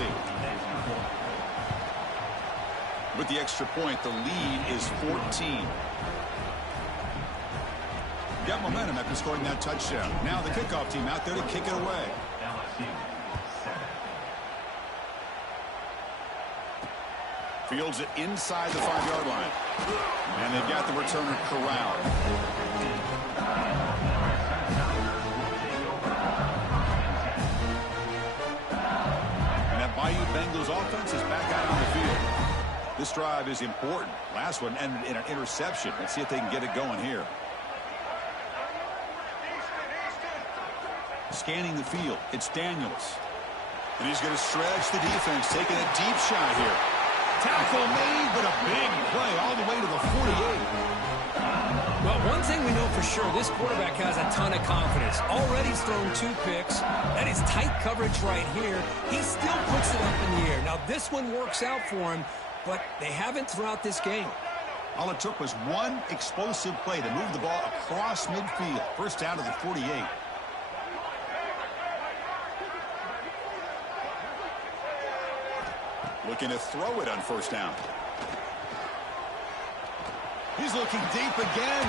With the extra point, the lead is 14. Got momentum after scoring that touchdown. Now the kickoff team out there to kick it away. Fields it inside the 5-yard line. And they've got the returner corralled. And that Bayou Bengals offense is back out on the field. This drive is important. Last one ended in an interception. Let's see if they can get it going here. Scanning the field, it's Daniels. And he's going to stretch the defense, taking a deep shot here. Tackle made, but a big play all the way to the 48. Well, one thing we know for sure, this quarterback has a ton of confidence. Already he's thrown 2 picks. That is tight coverage right here. He still puts it up in the air. Now, this one works out for him, but they haven't throughout this game. All it took was one explosive play to move the ball across midfield. First down to the 48. Looking to throw it on first down. He's looking deep again.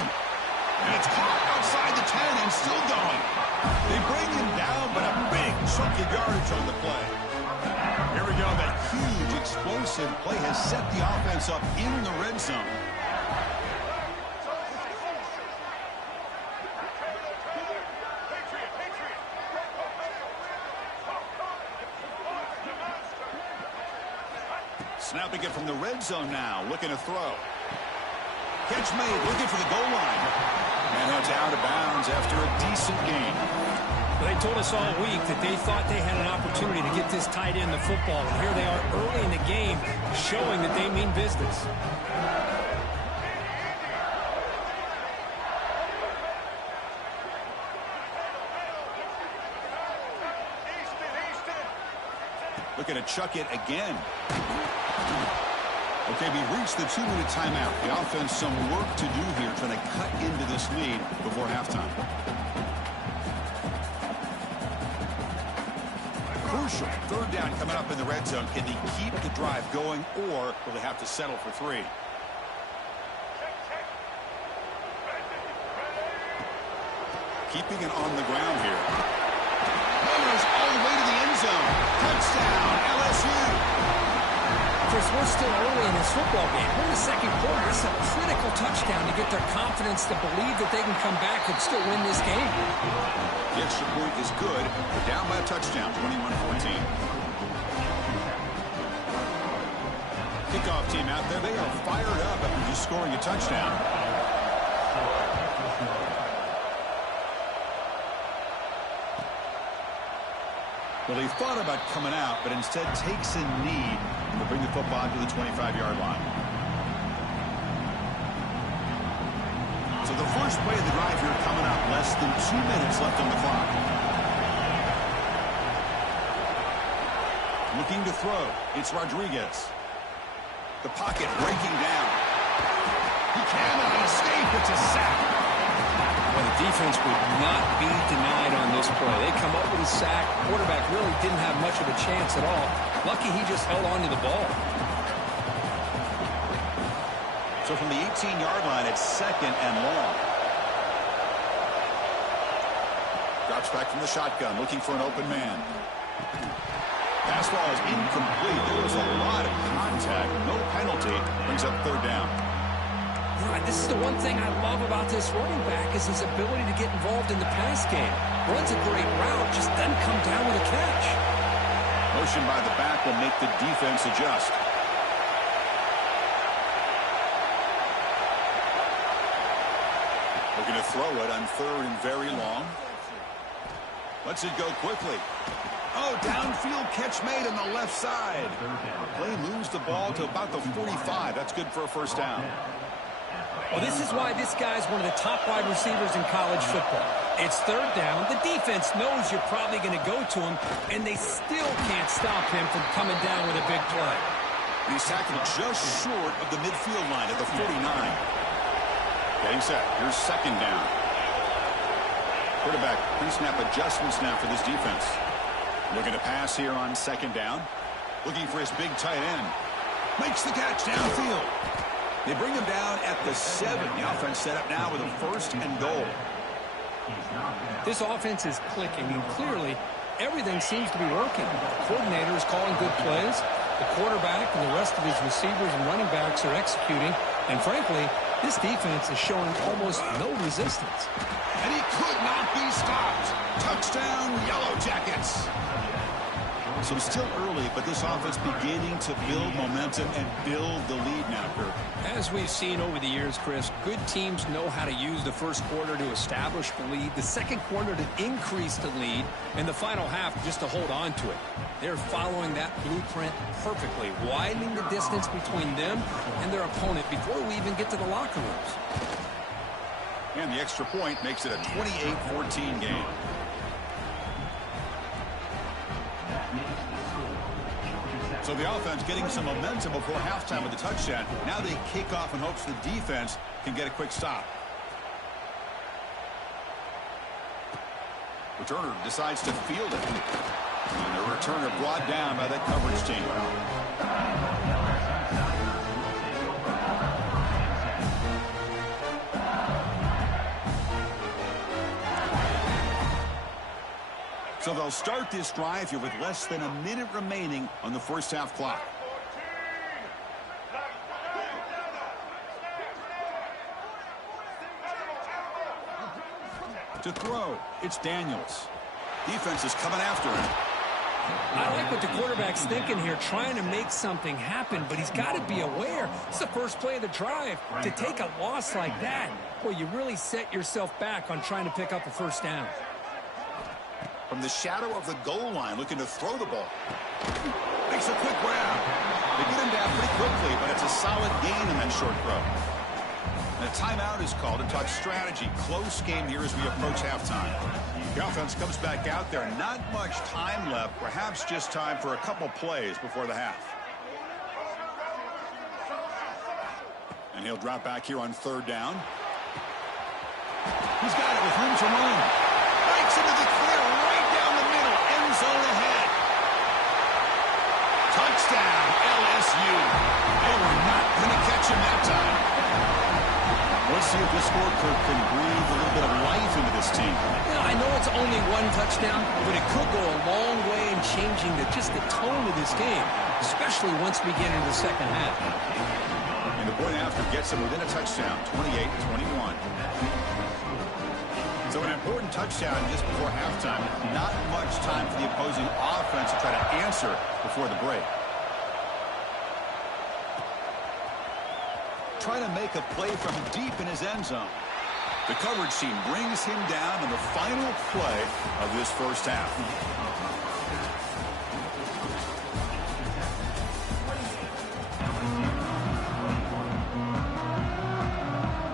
And it's caught outside the 10 and still going. They bring him down, but a big chunk of yardage on the play. Here we go. That huge explosive play has set the offense up in the red zone. Snapping it from the red zone now, looking to throw. Catch made, looking for the goal line. And that's out of bounds after a decent game. They told us all week that they thought they had an opportunity to get this tight end the football. And here they are early in the game, showing that they mean business. Looking to chuck it again. Okay, we reached the 2-minute timeout. The offense some work to do here, trying to cut into this lead before halftime. Crucial. Third down coming up in the red zone. Can they keep the drive going, or will they have to settle for 3? Keeping it on the ground here. Runners all the way to the end zone. Touchdown, LSU. Chris, we're still early in this football game. We're in the second quarter. This is a critical touchdown to get their confidence to believe that they can come back and still win this game. The extra point is good. They're down by a touchdown, 21-14. Kickoff team out there. They are fired up after just scoring a touchdown. Well, he thought about coming out, but instead takes a knee to bring the football to the 25-yard line. So the first play of the drive here coming up, less than 2 minutes left on the clock. Looking to throw, it's Rodriguez. The pocket breaking down. He cannot escape, it's a sack. Well, the defense would not be denied on this play. They come up with a sack. Quarterback really didn't have much of a chance at all. Lucky he just held on to the ball. So from the 18-yard line, it's second and long. Drops back from the shotgun, looking for an open man. Pass ball is incomplete. There was a lot of contact. No penalty. Brings up third down. Right, this is the one thing I love about this running back is his ability to get involved in the pass game. Runs a great route, just doesn't come down with a catch. Motion by the back will make the defense adjust. Looking to throw it on third and very long. Lets it go quickly. Oh, downfield catch made on the left side. The play moves the ball to about the 45. That's good for a first down. Well, this is why this guy's one of the top wide receivers in college football. It's third down. The defense knows you're probably going to go to him, and they still can't stop him from coming down with a big play. He's tackled just short of the midfield line at the 49. Getting set. Here's second down. Quarterback pre-snap adjustments now for this defense. Looking to pass here on second down. Looking for his big tight end. Makes the catch downfield. They bring him down at the 7. The offense set up now with a first and goal. This offense is clicking, and clearly everything seems to be working. The coordinator is calling good plays. The quarterback and the rest of his receivers and running backs are executing. And frankly, this defense is showing almost no resistance. And he could not be stopped. Touchdown, Yellow Jackets. So still early, but this offense beginning to build momentum and build the lead now, Kirk. As we've seen over the years, Chris, good teams know how to use the first quarter to establish the lead, the second quarter to increase the lead, and the final half just to hold on to it. They're following that blueprint perfectly, widening the distance between them and their opponent before we even get to the locker rooms. And the extra point makes it a 28-14 game. So the offense getting some momentum before halftime with the touchdown. Now they kick off in hopes the defense can get a quick stop. Returner decides to field it. And the returner brought down by that coverage team. So they'll start this drive here with less than a minute remaining on the first half clock. To throw, it's Daniels. Defense is coming after him. I like what the quarterback's thinking here, trying to make something happen, but he's got to be aware. It's the first play of the drive. To take a loss like that, well, you really set yourself back on trying to pick up a first down. From the shadow of the goal line, looking to throw the ball. Makes a quick grab. They get him down pretty quickly, but it's a solid gain in that short throw. And a timeout is called to talk strategy. Close game here as we approach halftime. The offense comes back out there. Not much time left. Perhaps just time for a couple plays before the half. And he'll drop back here on third down. He's got it with room to run. Breaks into the clear right down the middle. End zone ahead. Touchdown, LSU. They were not going to catch him that time. Let's see if this scorecard can breathe a little bit of life into this team. Yeah, I know it's only one touchdown, but it could go a long way in changing just the tone of this game, especially once we get into the second half. And the point after gets them within a touchdown, 28-21. So an important touchdown just before halftime. Not much time for the opposing offense to try to answer before the break. Trying to make a play from deep in his end zone. The coverage team brings him down in the final play of this first half.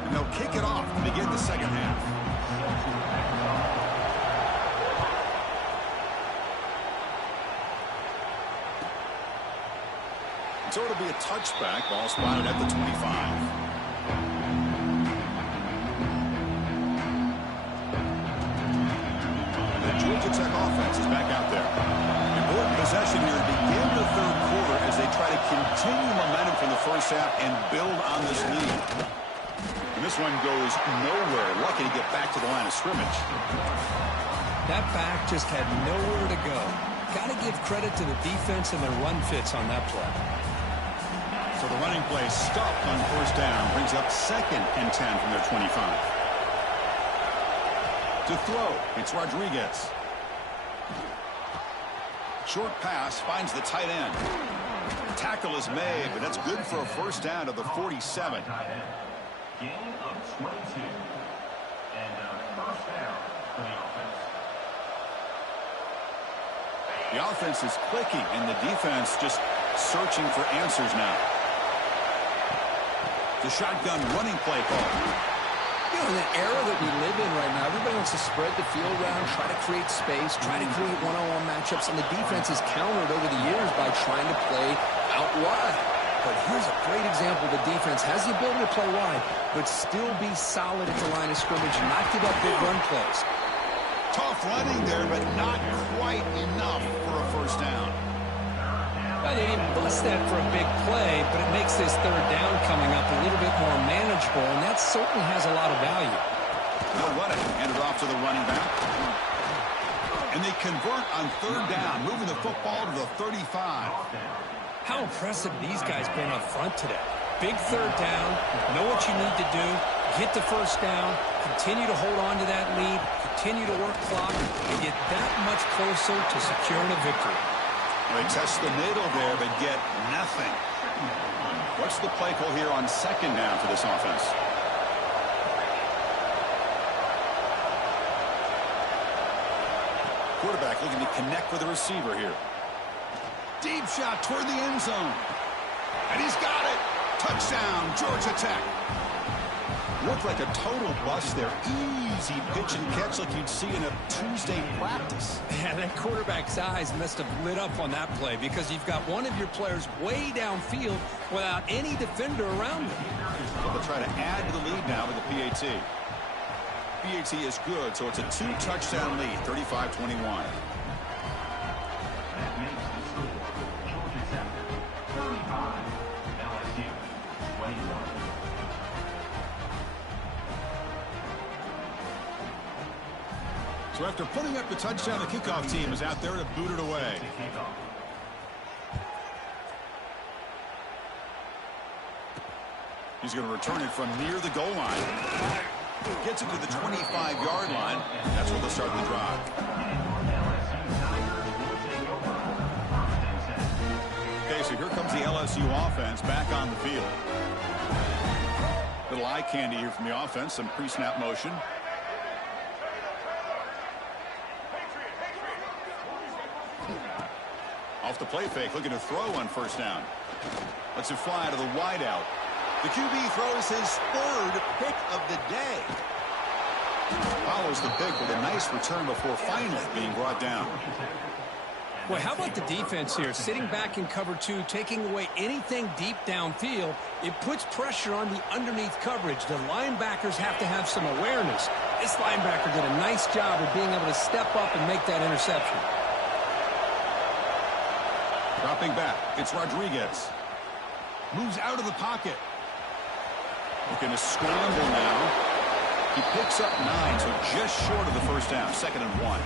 And they'll kick it off to begin the second half. So it'll be a touchback. Ball spotted at the 25. The Georgia Tech offense is back out there. Important possession here to begin the third quarter as they try to continue momentum from the first half and build on this lead. And this one goes nowhere. Lucky to get back to the line of scrimmage. That back just had nowhere to go. Got to give credit to the defense and their run fits on that play. So the running play stopped on first down, brings up 2nd and 10 from their 25. To throw, it's Rodriguez. Short pass finds the tight end. Tackle is made, but that's good for a first down to the 47. Gain of 22. And first down for the offense. The offense is clicking, and the defense just searching for answers now. The shotgun running play call. You know, in the era that we live in right now, everybody wants to spread the field around, try to create space, try to create one-on-one matchups, and the defense has countered over the years by trying to play out wide. But here's a great example. The defense has the ability to play wide, but still be solid at the line of scrimmage and not give up big run plays. Tough running there, but not quite enough for a first down. Well, they didn't bust that for a big play, but it makes this third down coming up a little bit more manageable, and that certainly has a lot of value. No running. Hand it off to the running back. And they convert on third down, moving the football to the 35. How impressive these guys been up front today. Big third down, know what you need to do, get the first down, continue to hold on to that lead, continue to work clock, and get that much closer to securing a victory. They test the middle there, but get nothing. What's the play call here on second down for this offense? Quarterback looking to connect with the receiver here. Deep shot toward the end zone. And he's got it. Touchdown, Georgia Tech. Looked like a total bust there. Easy pitch and catch like you'd see in a Tuesday practice. Yeah, that quarterback's eyes must have lit up on that play because you've got one of your players way downfield without any defender around him. So they'll try to add to the lead now with the PAT. PAT is good, so it's a 2-touchdown lead, 35-21. So after putting up the touchdown, the kickoff team is out there to boot it away. He's going to return it from near the goal line. Gets it to the 25-yard line. That's where they'll start the drive. Okay, so here comes the LSU offense back on the field. Little eye candy here from the offense. Some pre-snap motion. Off the play fake, looking to throw on first down. Lets it fly to the wideout. The QB throws his third pick of the day. Follows the pick with a nice return before finally being brought down. Boy, how about the defense here? Sitting back in cover two, taking away anything deep downfield. It puts pressure on the underneath coverage. The linebackers have to have some awareness. This linebacker did a nice job of being able to step up and make that interception. Dropping back, it's Rodriguez. Moves out of the pocket. Looking to scramble now. He picks up 9, so just short of the first down. 2nd and 1.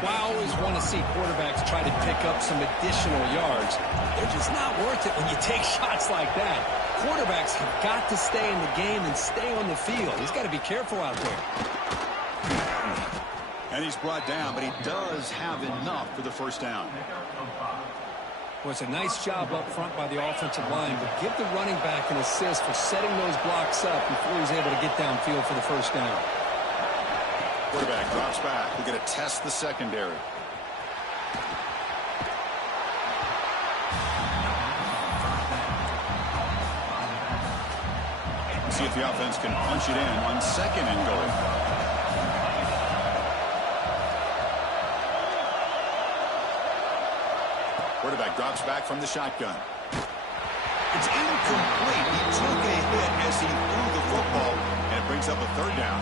Well, I always want to see quarterbacks try to pick up some additional yards. They're just not worth it when you take shots like that. Quarterbacks have got to stay in the game and stay on the field. He's got to be careful out there. And he's brought down, but he does have enough for the first down. Well, it's a nice job up front by the offensive line, but give the running back an assist for setting those blocks up before he's able to get downfield for the first down. Quarterback drops back. We're going to test the secondary. See if the offense can punch it in on 2nd and goal. Quarterback drops back from the shotgun. It's incomplete. He took a hit as he threw the football, and it brings up a 3rd down.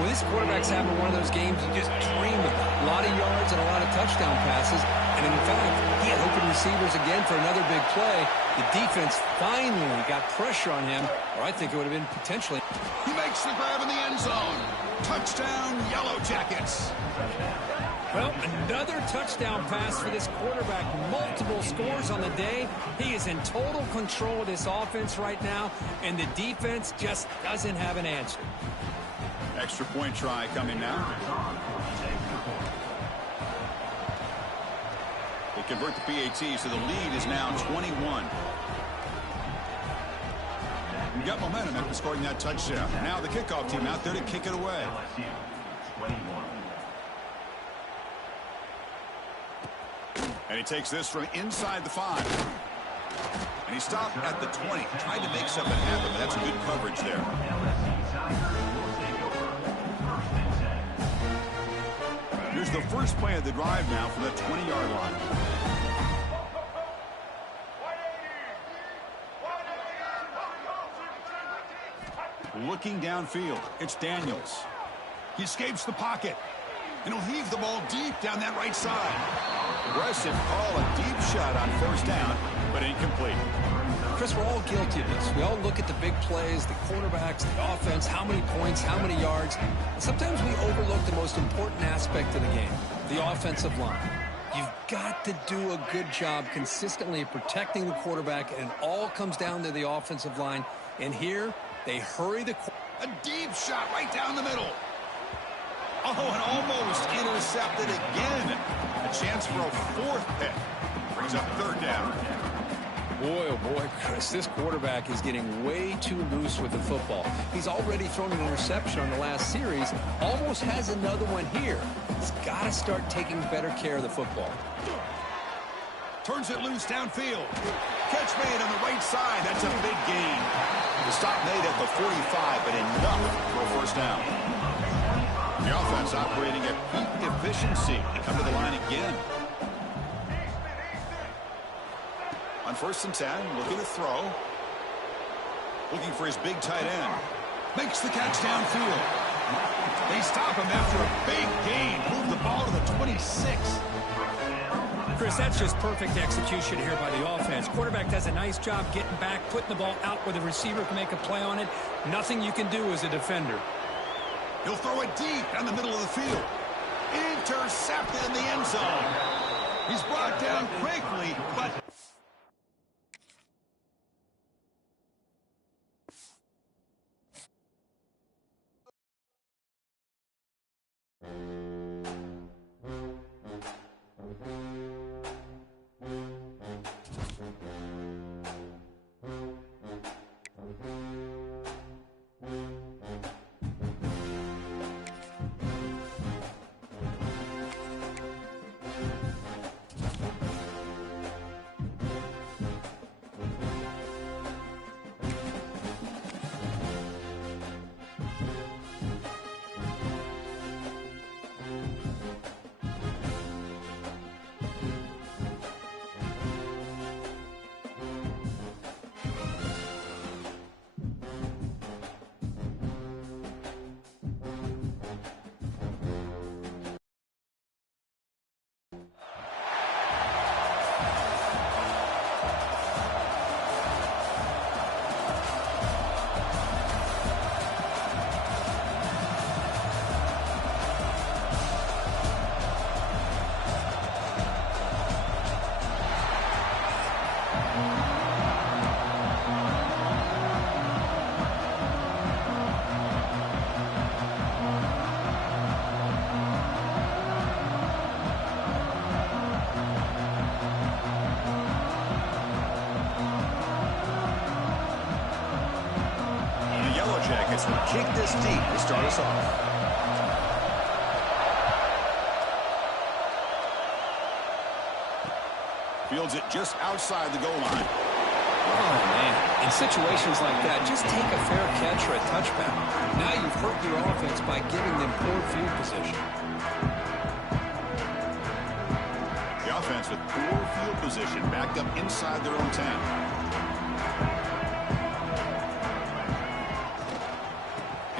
Well, this quarterback's having one of those games you just dream of. A lot of yards and a lot of touchdown passes. And in fact, he had open receivers again for another big play. The defense finally got pressure on him, or I think it would have been potentially. He makes the grab in the end zone. Touchdown, Yellow Jackets. Well, another touchdown pass for this quarterback. Multiple scores on the day. He is in total control of this offense right now, and the defense just doesn't have an answer. Extra point try coming now. They convert the PAT, so the lead is now 21. You got momentum after scoring that touchdown. Now the kickoff team out there to kick it away. And he takes this from inside the 5. And he stopped at the 20, trying to make something happen, but that's good coverage there. Here's the first play of the drive now from the 20-yard line. Looking downfield, it's Daniels. He escapes the pocket, and he'll heave the ball deep down that right side. Aggressive call, a deep shot on first down, but incomplete. Chris, we're all guilty of this. We all look at the big plays, the quarterbacks, the offense, how many points, how many yards. And sometimes we overlook the most important aspect of the game, the offensive line. You've got to do a good job consistently of protecting the quarterback, and it all comes down to the offensive line. And here, they hurry the quarterback. A deep shot right down the middle. Oh, and almost intercepted again. A chance for a fourth pick. Brings up third down. Boy, oh boy, Chris, this quarterback is getting way too loose with the football. He's already thrown an interception on the last series, almost has another one here. He's got to start taking better care of the football. Turns it loose downfield. Catch made on the right side. That's a big gain. The stop made at the 45, but enough for a first down. The offense operating at peak efficiency. They come to the line again. On 1st and 10, looking to throw. Looking for his big tight end. Makes the catch downfield. They stop him after a big gain. Move the ball to the 26. Chris, that's just perfect execution here by the offense. Quarterback does a nice job getting back, putting the ball out where the receiver can make a play on it. Nothing you can do as a defender. He'll throw it deep down the middle of the field. Intercepted in the end zone. He's brought down quickly, but... Jackets will kick this deep to start us off. Fields it just outside the goal line. Oh, man. In situations like that, just take a fair catch or a touchback. Now you've hurt your offense by giving them poor field position. The offense with poor field position backed up inside their own 10.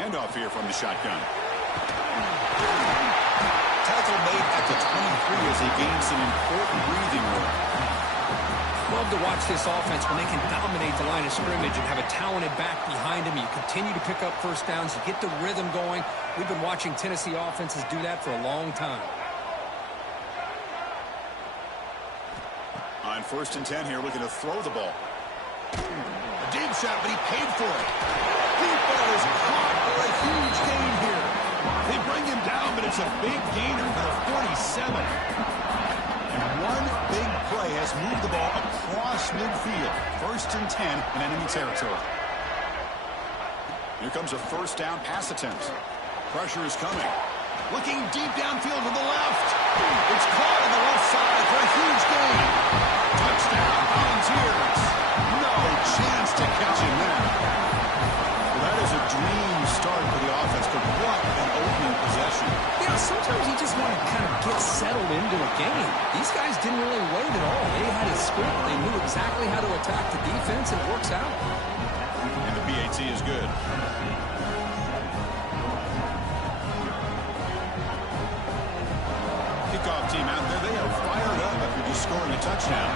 Handoff here from the shotgun. Tackle made at the 23 as he gains some important breathing room. Love to watch this offense when they can dominate the line of scrimmage and have a talented back behind him. You continue to pick up first downs. You get the rhythm going. We've been watching Tennessee offenses do that for a long time. On 1st and 10 here, looking to throw the ball. A deep shot, but he paid for it. Deep ball is caught for a huge gain here. They bring him down, but it's a big gainer for the 47. And one big play has moved the ball across midfield. 1st and 10 in enemy territory. Here comes a first down pass attempt. Pressure is coming. Looking deep downfield to the left. It's caught on the left side for a huge gain. Touchdown, Volunteers. No chance to catch him there. Well, that is a dream start for the offense, but what an opening possession. Yeah, sometimes you just want to kind of get settled into a game. These guys didn't really wait at all. They had a script. They knew exactly how to attack the defense, and it works out. And the PAT is good. Kickoff team out there. They are fired up after just scoring a touchdown.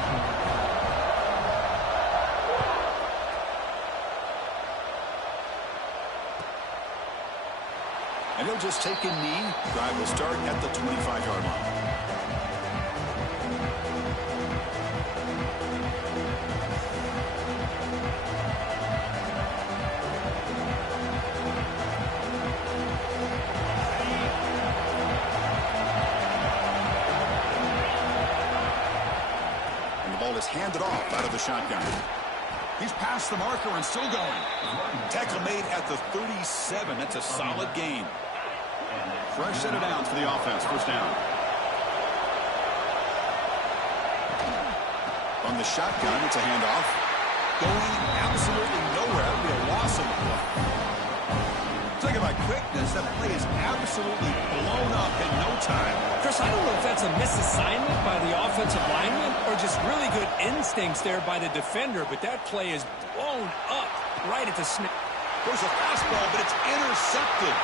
And he'll just take a knee. Drive will start at the 25-yard line. And the ball is handed off out of the shotgun. He's past the marker and still going. Tackle made at the 37. That's a solid gain. Fresh set of downs for the offense. First down. On the shotgun, it's a handoff. Going absolutely nowhere. That'll be a loss of the play. Talking about quickness, that play is absolutely blown up in no time. Chris, I don't know if that's a misassignment by the offensive lineman or just really good instincts there by the defender, but that play is blown up right at the snap. There's a fastball, but it's intercepted.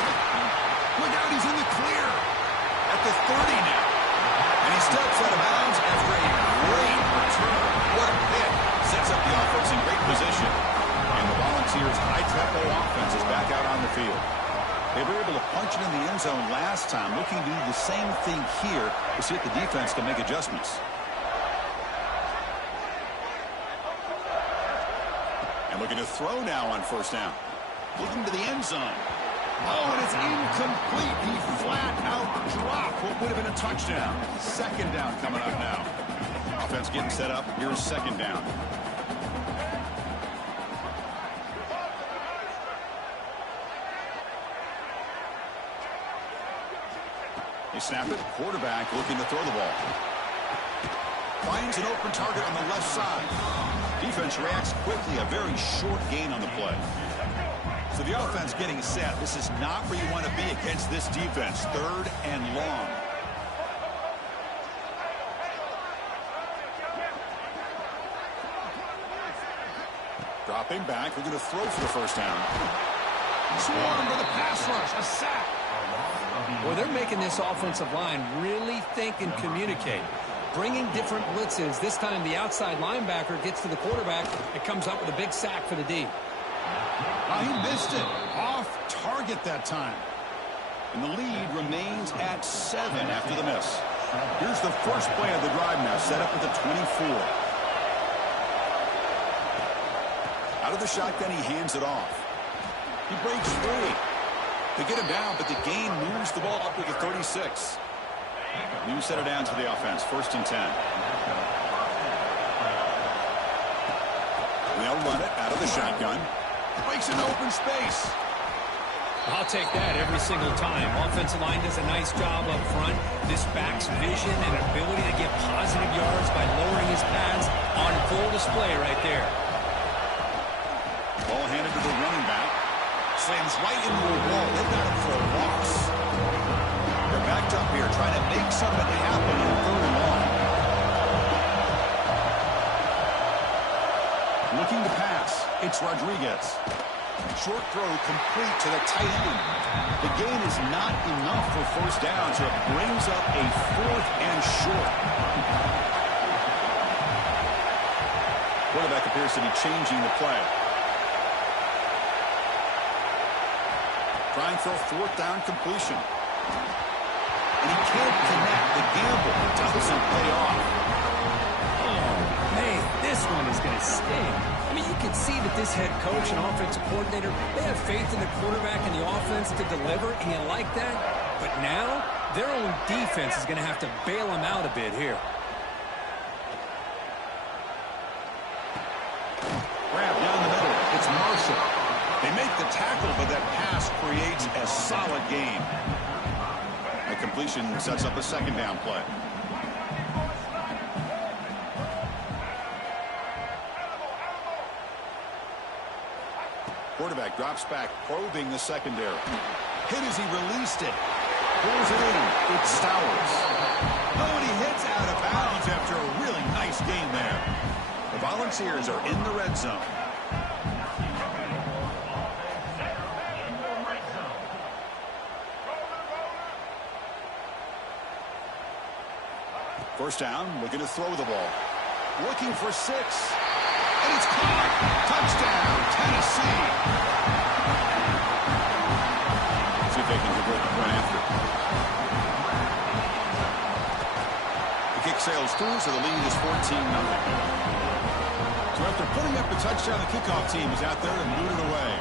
Look out, he's in the clear at the 30 now. And he steps out of bounds after a great return. What a hit. Sets up the offense in great position. And the Volunteers' high-tempo offense is back out on the field. They were able to punch it in the end zone last time. Looking to do the same thing here to see if the defense can make adjustments. And looking to throw now on first down. Looking to the end zone. Oh, and it's incomplete. He flat out dropped what would have been a touchdown. Second down coming up now. Offense getting set up. Here's second down. They snap it. Quarterback looking to throw the ball. Finds an open target on the left side. Defense reacts quickly. A very short gain on the play. So the offense getting set. This is not where you want to be against this defense. Third and long. Dropping back. We're going to throw for the first down. Swarm for the pass rush. A sack. Well, they're making this offensive line really think and communicate. Bringing different blitzes. This time the outside linebacker gets to the quarterback. It comes up with a big sack for the D. He missed it. Off target that time. And the lead remains at 7 after the miss. Here's the first play of the drive now, set up at the 24. Out of the shotgun, he hands it off. He breaks free. They get him down, but the gain moves the ball up to the 36. New set of downs for the offense. First and 10. They'll run it out of the shotgun. Breaks into open space. I'll take that every single time. Offensive line does a nice job up front. This back's vision and ability to get positive yards by lowering his pads on full display right there. Ball handed to the running back. Slams right into a wall. They've got him for a loss. They're backed up here trying to make something happen in third and long. Looking to pass. It's Rodriguez. Short throw complete to the tight end. The gain is not enough for first down, so it brings up a fourth and short. Quarterback appears to be changing the play. Trying for a fourth down completion. And he can't connect. The gamble doesn't pay off. Oh, man, this one is going to sting. I mean, you can see that this head coach and offensive coordinator, they have faith in the quarterback and the offense to deliver, and you like that. But now, their own defense is going to have to bail them out a bit here. Grab down the middle. It's Marshall. They make the tackle, but that pass creates a solid gain. The completion sets up a second down play. quarterback drops back, probing the secondary. Hit as he released it. Pulls it in. It's Stowers. Oh, and he hits out of bounds after a really nice game there. The Volunteers are in the red zone. First down, looking to throw the ball. Looking for 6. And it's caught. Touchdown, Tennessee. See if they can convert the point after. The kick sails through, so the lead is 14-0. So after putting up the touchdown, the kickoff team is out there to boot it away.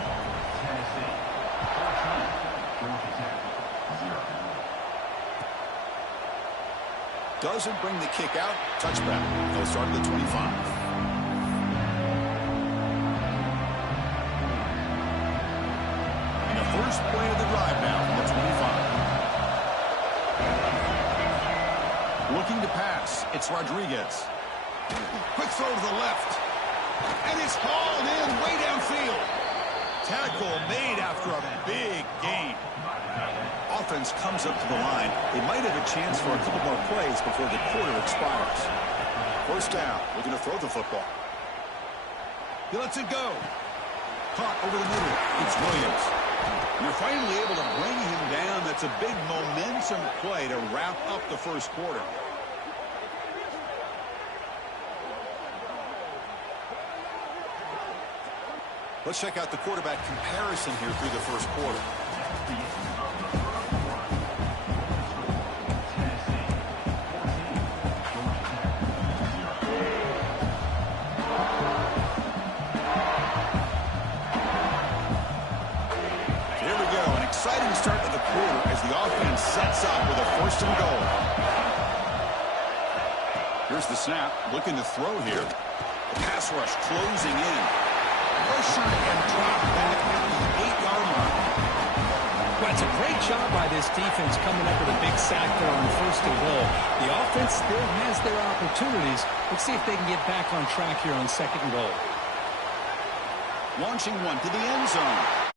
Doesn't bring the kick out. Touchback. They'll start at the 25. And the first play of the drive now from the 25. Looking to pass. It's Rodriguez. Quick throw to the left. And it's hauled in way downfield. Tackle made after a big gain. Offense comes up to the line. They might have a chance for a couple more plays before the quarter expires. First down, looking to throw the football. He lets it go. Caught over the middle. It's Williams. And they're finally able to bring him down. That's a big momentum play to wrap up the first quarter. Let's check out the quarterback comparison here through the first quarter. Exciting start to the quarter as the offense sets up with a first and goal. Here's the snap, looking to throw here. The pass rush closing in. Pressure and drop back at the 8-yard line. Well, it's a great job by this defense coming up with a big sack there on first and goal. The offense still has their opportunities. Let's see if they can get back on track here on second and goal. Launching one to the end zone.